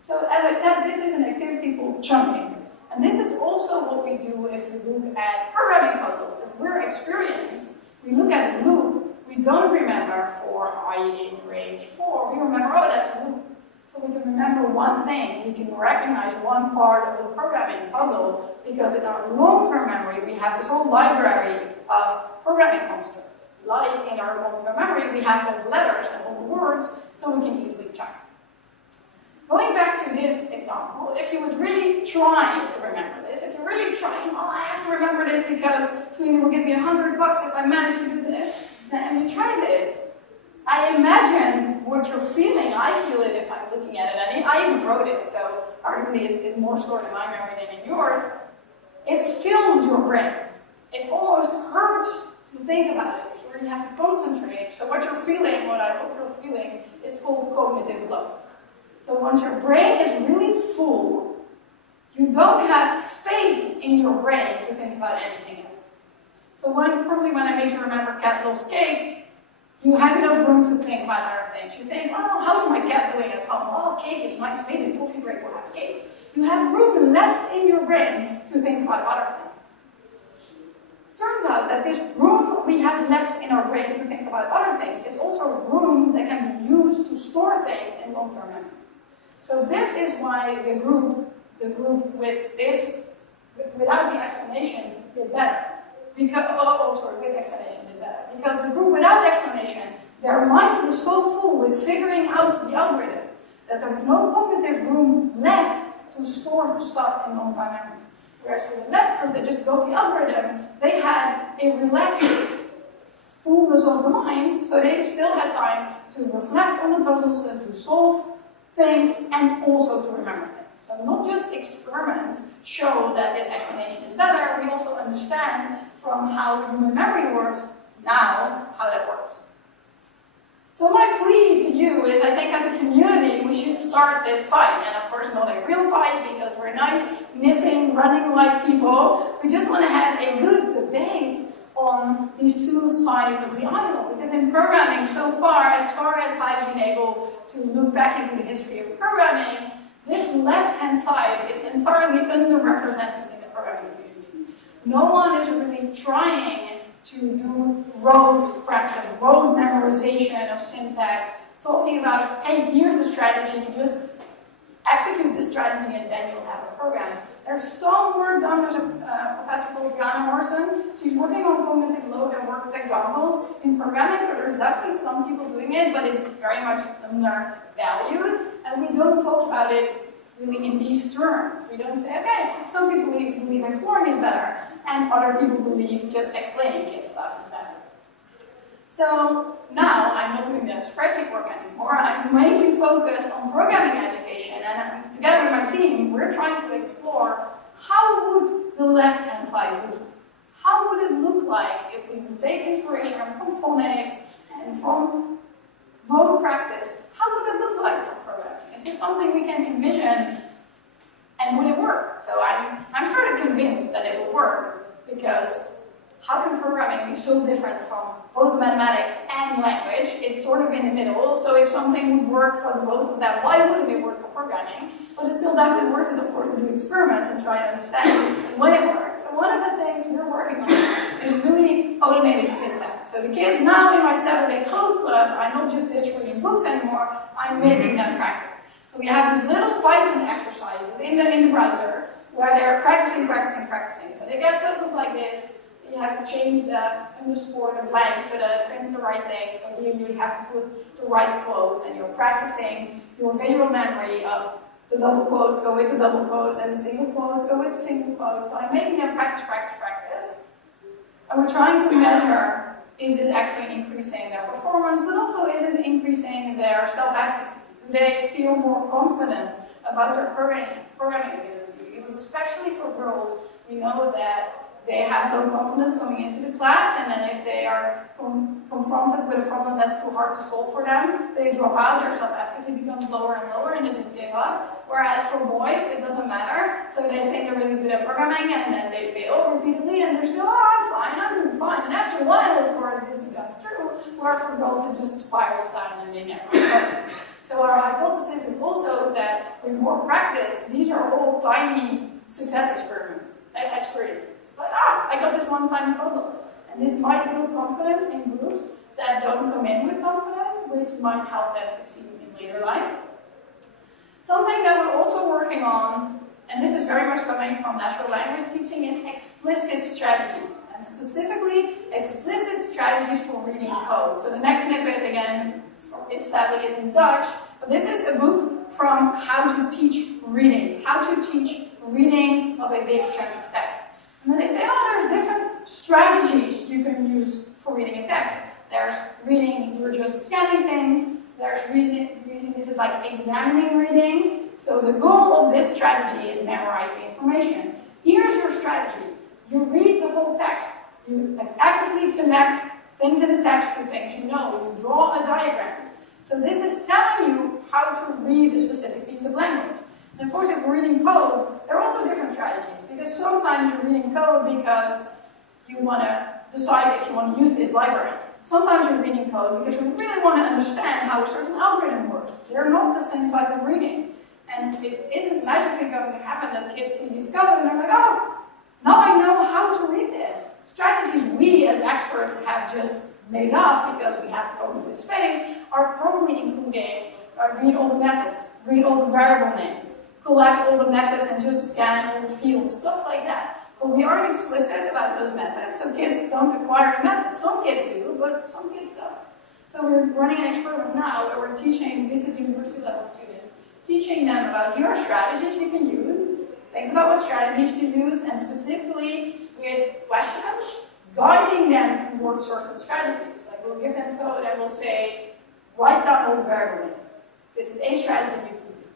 So as I said, this is an activity called chunking. And this is also what we do if we look at programming puzzles. If we're experienced, we look at the loop, we don't remember for I in range 4, we remember, oh, that's a loop. So we can remember one thing, we can recognize one part of the programming puzzle, because in our long-term memory, we have this whole library of programming constructs. Like in our long-term memory, we have all the letters and all the words, so we can easily chunk. Going back to this example, if you would really try to remember this, if you're really trying, oh, I have to remember this because Felina will give me $100 if I manage to do this, and you try this, I imagine what you're feeling. I feel it if I'm looking at it. I mean, I even wrote it, so arguably it's more stored in my memory than in yours. It fills your brain. It almost hurts to think about it. If you really have to concentrate. So what you're feeling, what I hope you're feeling, is called cognitive load. So once your brain is really full, you don't have space in your brain to think about anything else. So probably when I made you remember cat loves cake, you have enough room to think about other things. You think, oh, how's my cat doing at home? Oh, cake is nice, maybe coffee break will have cake. You have room left in your brain to think about other things. Turns out that this room we have left in our brain to think about other things is also room that can be used to store things in long-term memory. So this is why the group with this, without the explanation, did better. Because, with explanation did better. Because the group without explanation, their mind was so full with figuring out the algorithm that there was no cognitive room left to store the stuff in long-time memory. Whereas for the left group that just got the algorithm, they had a relaxed fullness of the mind, so they still had time to reflect on the puzzles and to solve things and also to remember things. So not just experiments show that this explanation is better, we also understand from how human memory works now how that works. So my plea to you is, I think as a community we should start this fight, and of course not a real fight because we're nice, knitting, running like people. We just want to have a good debate on these two sides of the aisle, because in programming so far as I've been able to look back into the history of programming, this left-hand side is entirely underrepresented in the programming community. No one is really trying to do rote practice, rote memorization of syntax, talking about, hey, here's the strategy, just execute the strategy and then you'll have a program. There's some work done. There's a professor called Jana Morrison. She's working on cognitive load and work with examples in programming, so there's definitely some people doing it, but it's very much undervalued, and we don't talk about it really in these terms. We don't say, okay, some people believe exploring is better, and other people believe just explaining kid stuff is better. So now I'm not doing the spreadsheet work anymore. I'm mainly focused on programming education, and together with my team, we're trying to explore how would the left-hand side look? How would it look like if we would take inspiration from phonics and from rote practice? How would it look like for programming? Is this something we can envision, and would it work? So I'm sort of convinced that it will work, because how can programming be so different from both mathematics and language? It's sort of in the middle, so if something would work for both of them, why wouldn't it work for programming? But it still definitely works, of course, to do experiments and try to understand when it works. So one of the things we're working on is really automating syntax. So the kids now in my Saturday code club, I'm not just distributing books anymore, I'm making them practice. So we have these little Python exercises in the browser where they're practicing. So they get puzzles like this. You have to change the underscore to blank so that it prints the right thing. So here you have to put the right quotes, and you're practicing your visual memory of the double quotes go with the double quotes, and the single quotes go with the single quotes. So I'm making them practice. And we're trying to measure, is this actually increasing their performance, but also is it increasing their self-efficacy? Do they feel more confident about their programming ability? Because especially for girls, we know that they have low confidence coming into the class, and then if they are confronted with a problem that's too hard to solve for them, they drop out, their self-efficacy becomes lower and lower, and they just give up. Whereas for boys, it doesn't matter, so they think they're really good at programming, and then they fail repeatedly, and they're still, I'm doing fine. And after a while, of course, this becomes true, where for girls it just spirals down and they never recover. So our hypothesis is also that with more practice, these are all tiny success experiences. It's like, I got this one tiny puzzle. And this might build confidence in groups that don't come in with confidence, which might help them succeed in later life. Something that we're also working on, and this is very much coming from natural language teaching, is explicit strategies. And specifically, explicit strategies for reading code. So the next snippet, again, sadly is in Dutch, but this is a book from How to Teach Reading. How to teach reading of a big chunk of text. And then they say, there's different strategies you can use for reading a text. There's reading, you're just scanning things. There's reading, this is like examining reading. So the goal of this strategy is memorizing information. Here's your strategy. You read the whole text. You actively connect things in the text to things you know. You draw a diagram. So this is telling you how to read a specific piece of language. And of course, if we're reading code, there are also different strategies. Because sometimes you're reading code because you want to decide if you want to use this library. Sometimes you're reading code because you really want to understand how a certain algorithm works. They're not the same type of reading. And it isn't magically going to happen that kids see this code and they're like, now I know how to read this. Strategies we as experts have just made up because we have to cope with space are probably including read all the methods, read all the variable names, collect all the methods and just scan all the fields, stuff like that. But we aren't explicit about those methods, so kids don't acquire the methods. Some kids do, but some kids don't. So we're running an experiment now where we're teaching, this is university level students, teaching them about your strategies you can use, think about what strategies to use, and specifically with questions, guiding them towards certain strategies. Like we'll give them code and we'll say, write down all the variable names. This is a strategy you can use.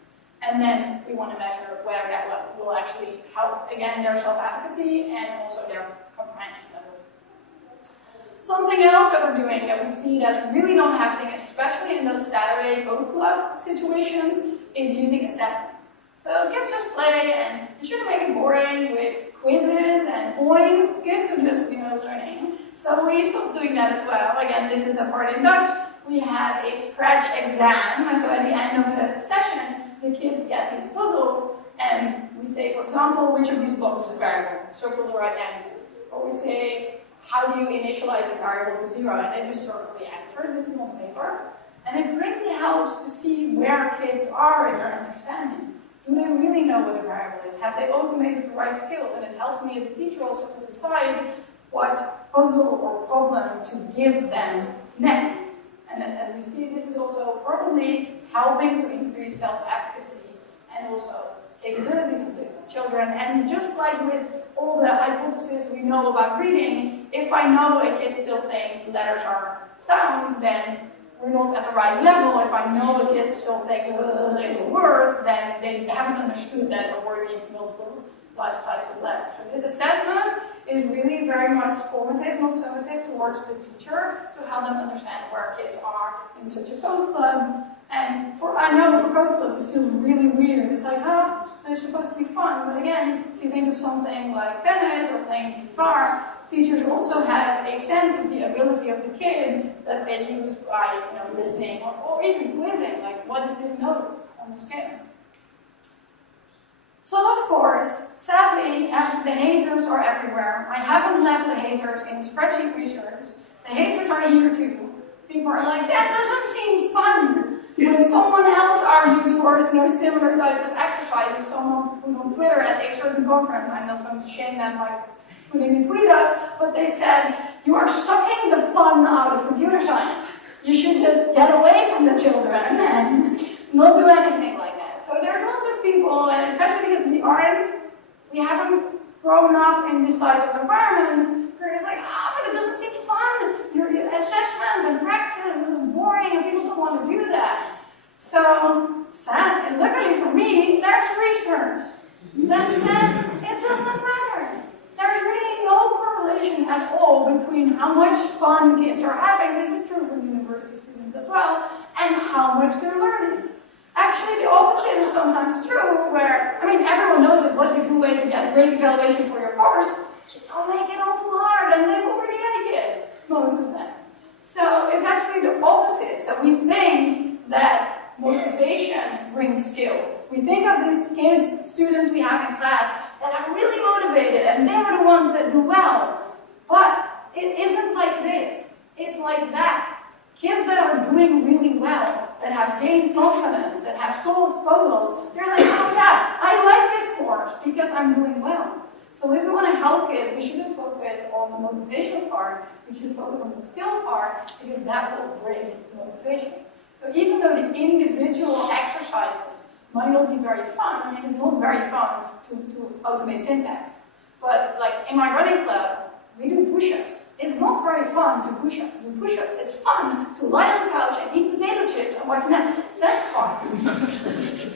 And then we want to measure whether that will actually help, again, their self-efficacy and also their comprehension levels. Something else that we're doing that we see that's really not happening, especially in those Saturday code club situations, is using assessment. So kids just play, and you shouldn't make it boring with quizzes and points. Kids are just, learning. So we stopped doing that as well. Again, this is a part in Dutch. We have a scratch exam, and so at the end of the session, the kids get these puzzles, and we say, for example, which of these blocks is a variable? Circle the right answer. Or we say, how do you initialize a variable to 0? And they just circle the answers. This is on paper. And it greatly helps to see where kids are in their understanding. Do they really know what a variable is? Have they automated the right skills? And it helps me as a teacher also to decide what puzzle or problem to give them next. And as we see, this is also probably helping to increase self-efficacy and also capabilities of the children. And just like with all the hypotheses we know about reading, if I know a kid still thinks letters are sounds, then we're not at the right level. If I know a kid still thinks is a word, then they haven't understood that a word means multiple types of letters. So this assessment is really very much formative, not summative, towards the teacher to help them understand where kids are in such a code club. And I know for code clubs it feels really weird. It's like, oh, it's supposed to be fun. But again, if you think of something like tennis or playing guitar, teachers also have a sense of the ability of the kid that they use by listening or even quizzing, like what is this note on the scale? So of course, sadly, the haters are everywhere. I haven't left the haters in spreadsheet research. The haters are here too. People are like, that doesn't seem fun. When someone else argued for similar types of exercises, someone put on Twitter at a certain conference, I'm not going to shame them by putting the tweet up, but they said, you are sucking the fun out of computer science. You should just get away from the children and not do anything like that. So there are lots of people, and especially because we haven't grown up in this type of environment, where it's like, but it doesn't seem fun. Your assessment and practice is boring, and people don't want to do that. So sad, and luckily for me, there's research that says it doesn't matter. There's really no correlation at all between how much fun kids are having, this is true for university students as well, and how much they're learning. Actually, the opposite is sometimes true, where, everyone knows that what is a good way to get a great evaluation for your course. Don't make it all too hard, and they already like it, most of them. So it's actually the opposite. So we think that motivation brings skill. We think of these kids, students we have in class that are really motivated, and they are the ones that do well. But it isn't like this. It's like that. Kids that are doing really well, that have gained confidence, that have solved puzzles, they're like, oh yeah, I like this course because I'm doing well. So if we want to help kids, we shouldn't focus on the motivational part, we should focus on the skill part, because that will bring motivation. So even though the individual exercises might not be very fun, it's not very fun to automate syntax. But like in my running club, we do push-ups. It's not very fun to do push-ups. It's fun to lie on the couch and eat potato chips and watch Netflix. That's fun.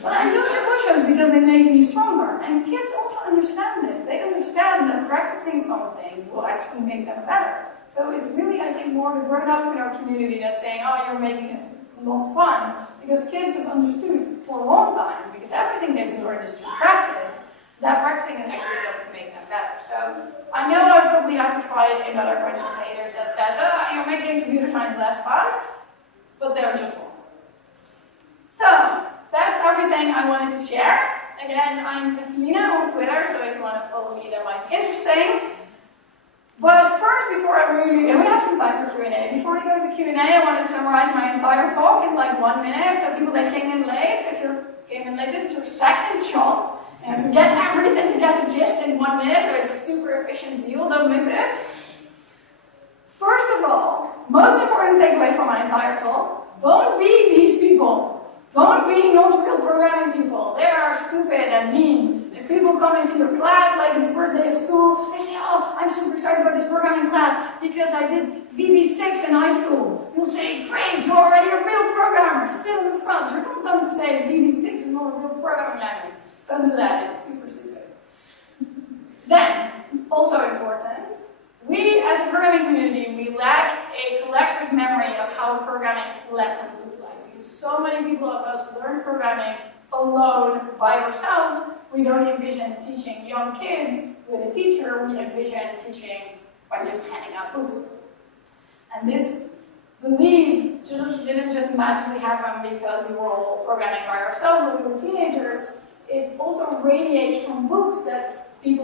But I'm doing the push-ups because they make me stronger. And kids also understand this. They understand that practicing something will actually make them better. So it's really, I think, more the grown-ups in our community that's saying, oh, you're making it not fun. Because kids have understood for a long time, because everything they've learned is through practice, that practicing is actually going to make them better. So I know I probably have to fight another bunch of haters that says, oh, you're making computer science less fun, but they're just wrong. So that's everything I wanted to share. Again, I'm Athena on Twitter, so if you want to follow me, that might be interesting. But first, before I really, we have some time for Q&A. Before we go to Q&A, I want to summarize my entire talk in like 1 minute. So people that came in late, if you came in late, this is your second shot. And to get everything, to get the gist in 1 minute, so it's a super efficient deal, don't miss it. First of all, most important takeaway from my entire talk, don't be these people. Don't be not real programming people. They are stupid and mean. If people come into your class, like in the first day of school, they say, oh, I'm super excited about this programming class because I did VB6 in high school. You'll say, great, you're already a real programmer. Sit in the front. You're not going to say VB6 is not a real programming language. Don't do that, it's super stupid. Then, also important, we as a programming community, we lack a collective memory of how a programming lesson looks like. Because so many people of us learn programming alone by ourselves. We don't envision teaching young kids with a teacher, we envision teaching by just handing out books. And this belief didn't just magically happen because we were all programming by ourselves when we were teenagers. It also radiates from books that kids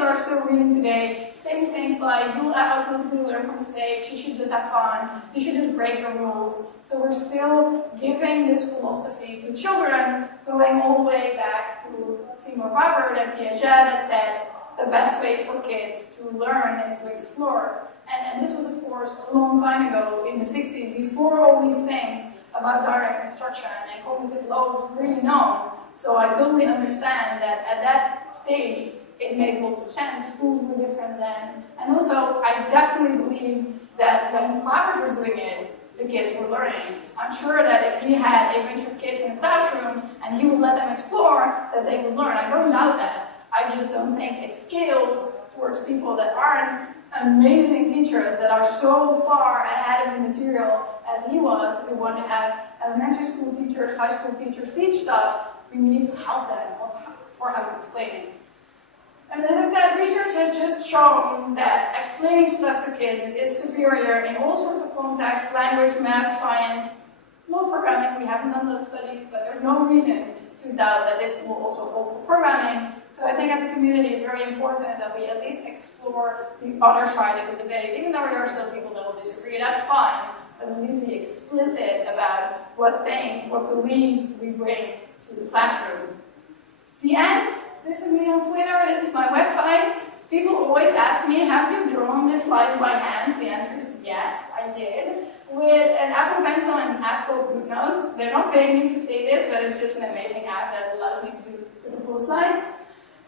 are still reading today, saying things like, you will automatically learn from mistakes, you should just have fun, you should just break the rules. So we're still giving this philosophy to children, going all the way back to Seymour Papert and Piaget that said, the best way for kids to learn is to explore. And this was, of course, a long time ago, in the 60s, before all these things about direct instruction and cognitive load were really known. So I totally understand that at that stage, it made lots of sense. Schools were different then. And also, I definitely believe that when Papert was doing it, the kids were learning. I'm sure that if he had a bunch of kids in the classroom and he would let them explore, that they would learn. I don't doubt that. I just don't think it scales towards people that aren't amazing teachers, that are so far ahead of the material as he was. We want to have elementary school teachers, high school teachers teach stuff. We need to help them for how to explain it. And as I said, research has just shown that explaining stuff to kids is superior in all sorts of contexts: language, math, science, not programming. We haven't done those studies, but there's no reason to doubt that this will also hold for programming. So I think as a community, it's very important that we at least explore the other side of the debate. Even though there are still people that will disagree, that's fine. But at least be explicit about what things, what beliefs we bring to the classroom. The end. This is me on Twitter. This is my website. People always ask me, have you drawn this slides by hand? The answer is yes, I did. With an Apple Pencil and an app called GoodNotes. They're not paying me to say this, but it's just an amazing app that allows me to do super cool slides.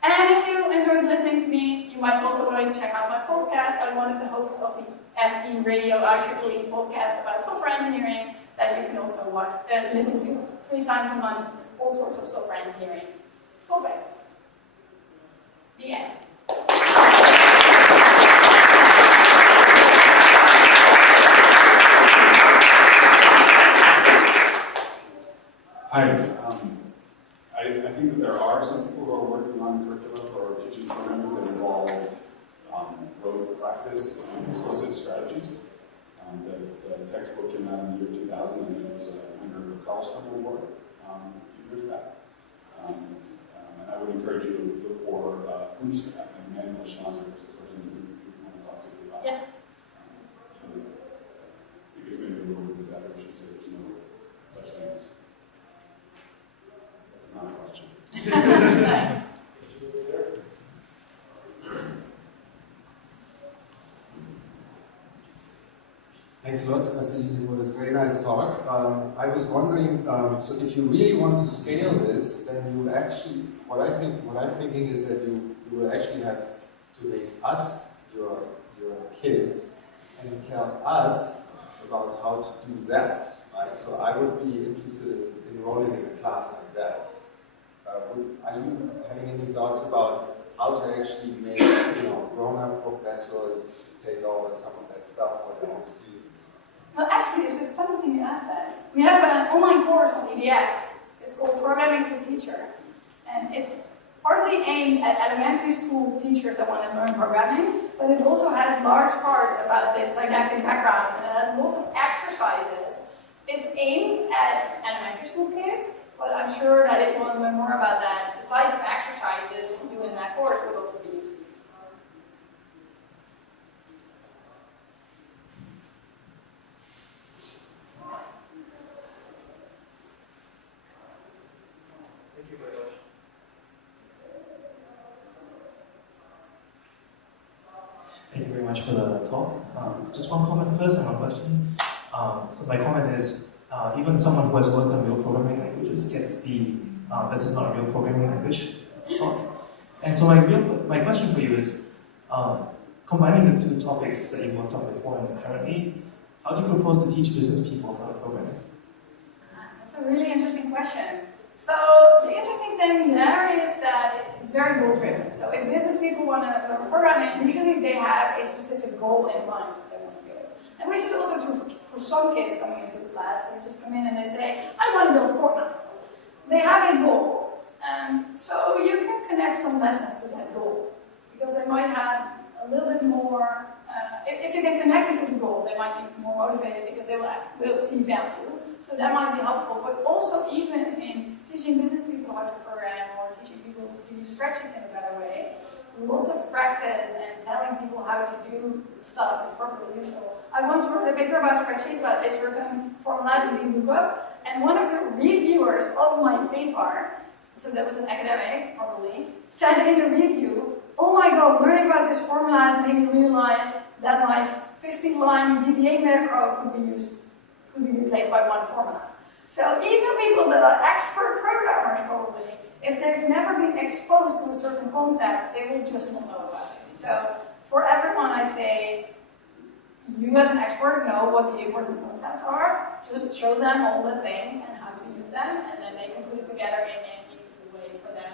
And if you enjoyed listening to me, you might also want to check out my podcast. I'm one of the hosts of the SE Radio IEEE podcast about software engineering that you can also watch, listen to 3 times a month, all sorts of software engineering topics. The end. Hi. I think that there are some people who are working on curricula for teaching programming that involve rote practice and explicit strategies. The textbook came out in the year 2000, and it was a winner of the Carlstrom Award a few years back. And I would encourage you to look for Bootstrap and Manuel Schnauzer is the person who you want to talk to about. Yeah. I think it's maybe a little bit exaggeration to say there's no such thing as. That's not a question. Thanks. Thanks a lot, Feline, for this very nice talk. I was wondering, so if you really want to scale this, then you actually, what I'm thinking is that you will actually have to make us your kids and tell us about how to do that, right? So I would be interested in enrolling in a class like that. Are you having any thoughts about how to actually make grown-up professors take over some of that stuff for their own students? Well, actually, it's a funny thing you asked that. We have an online course on EDX. It's called Programming for Teachers. And it's partly aimed at elementary school teachers that want to learn programming, but it also has large parts about this didactic background, and it has lots of exercises. It's aimed at elementary school kids, but I'm sure that if you want to learn more about that, the type of exercises we do in that course would also be useful. Thank you very much. Thank you very much for the talk. Just one comment first and one question. So my comment is, even someone who has worked on real programming languages gets the this is not a real programming language talk. And so my question for you is, combining the two topics that you've worked on before and currently, how do you propose to teach business people about programming? That's a really interesting question. So the interesting thing there is that it's very goal-driven. So if business people want to learn programming, usually they have a specific goal in mind that they want to build. And which is also true for some kids coming into the class. They just come in and they say, I want to build Fortnite. They have a goal. So you can connect some lessons to that goal. Because they might have a little bit more, if you can connect it to the goal, they might be more motivated because they will see value. So that might be helpful. But also even in teaching business people how to program or teaching people to use spreadsheets in a better way, lots of practice and telling people how to do stuff is probably useful. I once wrote a paper about spreadsheets about a certain formula that we look up, and one of the reviewers of my paper, so that was an academic probably, said in the review, "Oh my god, learning about this formula has made me realize that my 50-line VBA macro could be replaced by one formula." So even people that are expert programmers probably, if they've never been exposed to a certain concept, they will just not know about it. So for everyone I say, you as an expert know what the important concepts are, just show them all the things and how to use them, and then they can put it together in a useful way for them.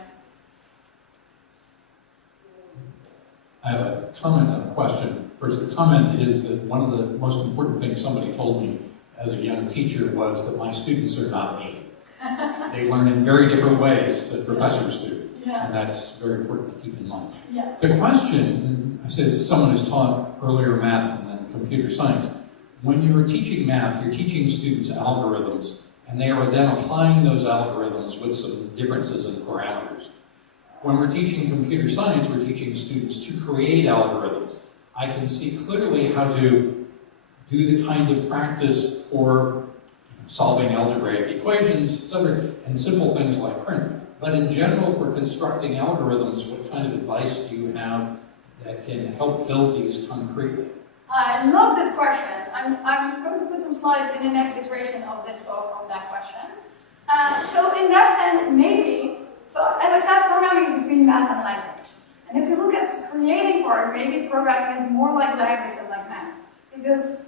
I have a comment and a question. First, the comment is that one of the most important things somebody told me as a young teacher was that my students are not me. They learn in very different ways than professors do, and that's very important to keep in mind. Yes. The question, I say this is someone who's taught earlier math and then computer science. When you are teaching math, you're teaching students algorithms, and they are then applying those algorithms with some differences in parameters. When we're teaching computer science, we're teaching students to create algorithms. I can see clearly how to do the kind of practice for solving algebraic equations, etc., and simple things like print. But in general, for constructing algorithms, what kind of advice do you have that can help build these concretely? I love this question. I'm going to put some slides in the next iteration of this talk on that question. So in that sense, maybe, so as I said, programming is between math and language. And if you look at the creating part, maybe programming is more like language than like math. Because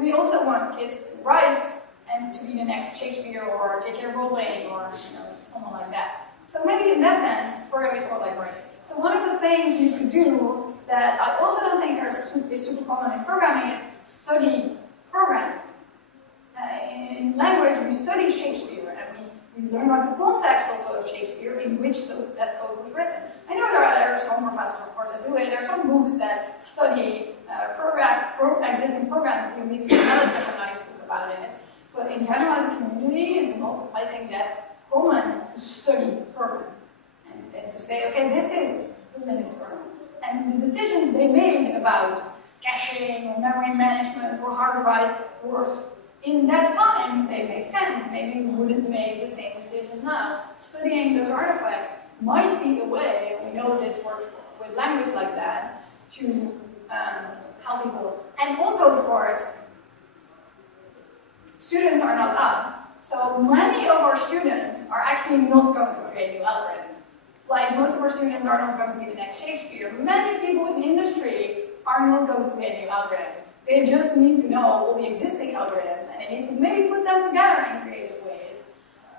we also want kids to write and to be the next Shakespeare or J.K. Rowling or someone like that. So maybe in that sense, programming is more like writing. So one of the things you could do that I also don't think is super common in programming is study programming. In language, we study Shakespeare and we learn about the context also of Shakespeare in which that code was written. I know there are some professors, of course, that do it. There are some books that study existing programs and maybe some analysis and nice book about it. But in general, as a community, it's not, I think, that common to study programs and to say, okay, this is the Linux kernel. And the decisions they made about caching or memory management or hard drive were, in that time, they made sense. Maybe we wouldn't make the same decisions now. Studying those artifacts might be a way, we know this works with language like that, to help people. And also, of course, students are not us. So many of our students are actually not going to create new algorithms. Like most of our students are not going to be the next Shakespeare. Many people in the industry are not going to create new algorithms. They just need to know all the existing algorithms and they need to maybe put them together in creative ways.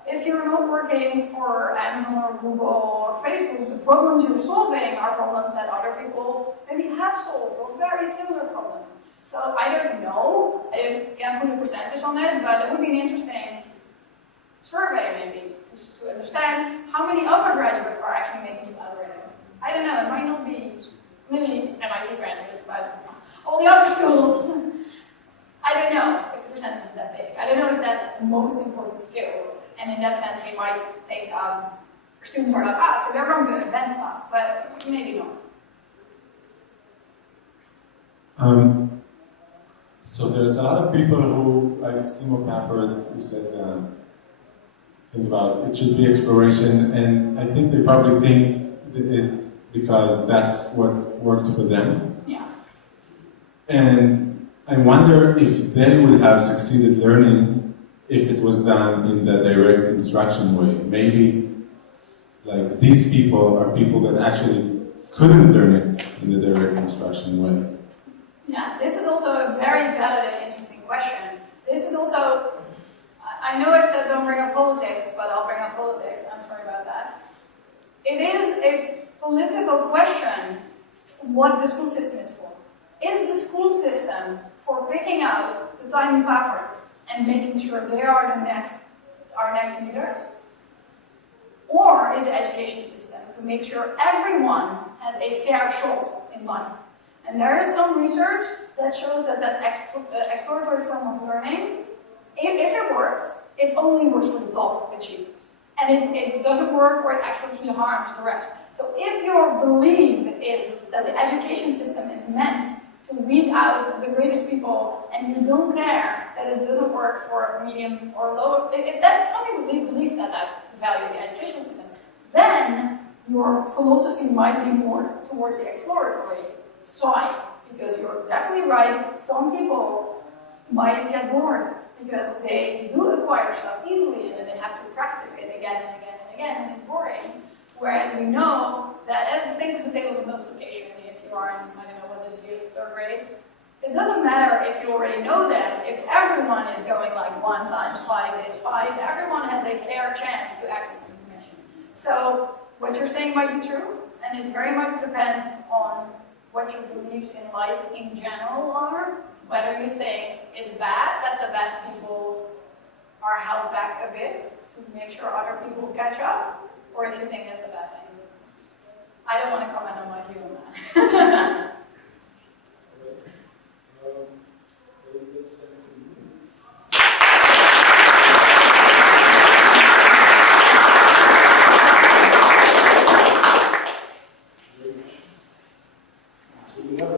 If you're not working for Amazon or Google or Facebook, the problems you're solving are problems that other people maybe have solved or very similar problems. So I don't know, I can't put a percentage on it, but it would be an interesting survey maybe to understand how many other graduates are actually making new algorithms. I don't know, it might not be, maybe MIT graduates, but all the other schools, I don't know if the percentage is that big. I don't know if that's the most important skill. And in that sense, we might think of students are like us, so they're going to invent stuff, but maybe not. So there's a lot of people who, like Seymour Papert, who said, think about it should be exploration, and I think they probably think it because that's what worked for them. Yeah. And I wonder if they would have succeeded learning if it was done in the direct instruction way. Maybe, like, these people are people that actually couldn't learn it in the direct instruction way. Yeah, this is also a very valid and interesting question. This is also, I know I said don't bring up politics, but I'll bring up politics. I'm sorry about that. It is a political question what the school system is for. Is the school system for picking out the tiny pappers and making sure they are our next leaders? Or is the education system to make sure everyone has a fair shot in life? And there is some research that shows that exploratory form of learning, if it works, it only works for the top achievers. and it doesn't work or it actually harms the rest. So if your belief is that the education system is meant to weed out the greatest people, and you don't care that it doesn't work for medium or low, if that some people believe that that's the value of the education system, then your philosophy might be more towards the exploratory side, because you're definitely right. Some people might get bored because they do acquire stuff easily and then they have to practice it again and again and again, and it's boring. Whereas we know that, think of the table of multiplication. If you are in, I don't know what this year, 3rd grade, it doesn't matter if you already know them. If everyone is going like 1 times 5 is 5, everyone has a fair chance to access the information. So what you're saying might be true, and it very much depends on what your beliefs in life in general are. Whether you think it's bad that the best people are held back a bit to make sure other people catch up, or if you think that's a bad thing. I don't want to comment on my view on that. Let's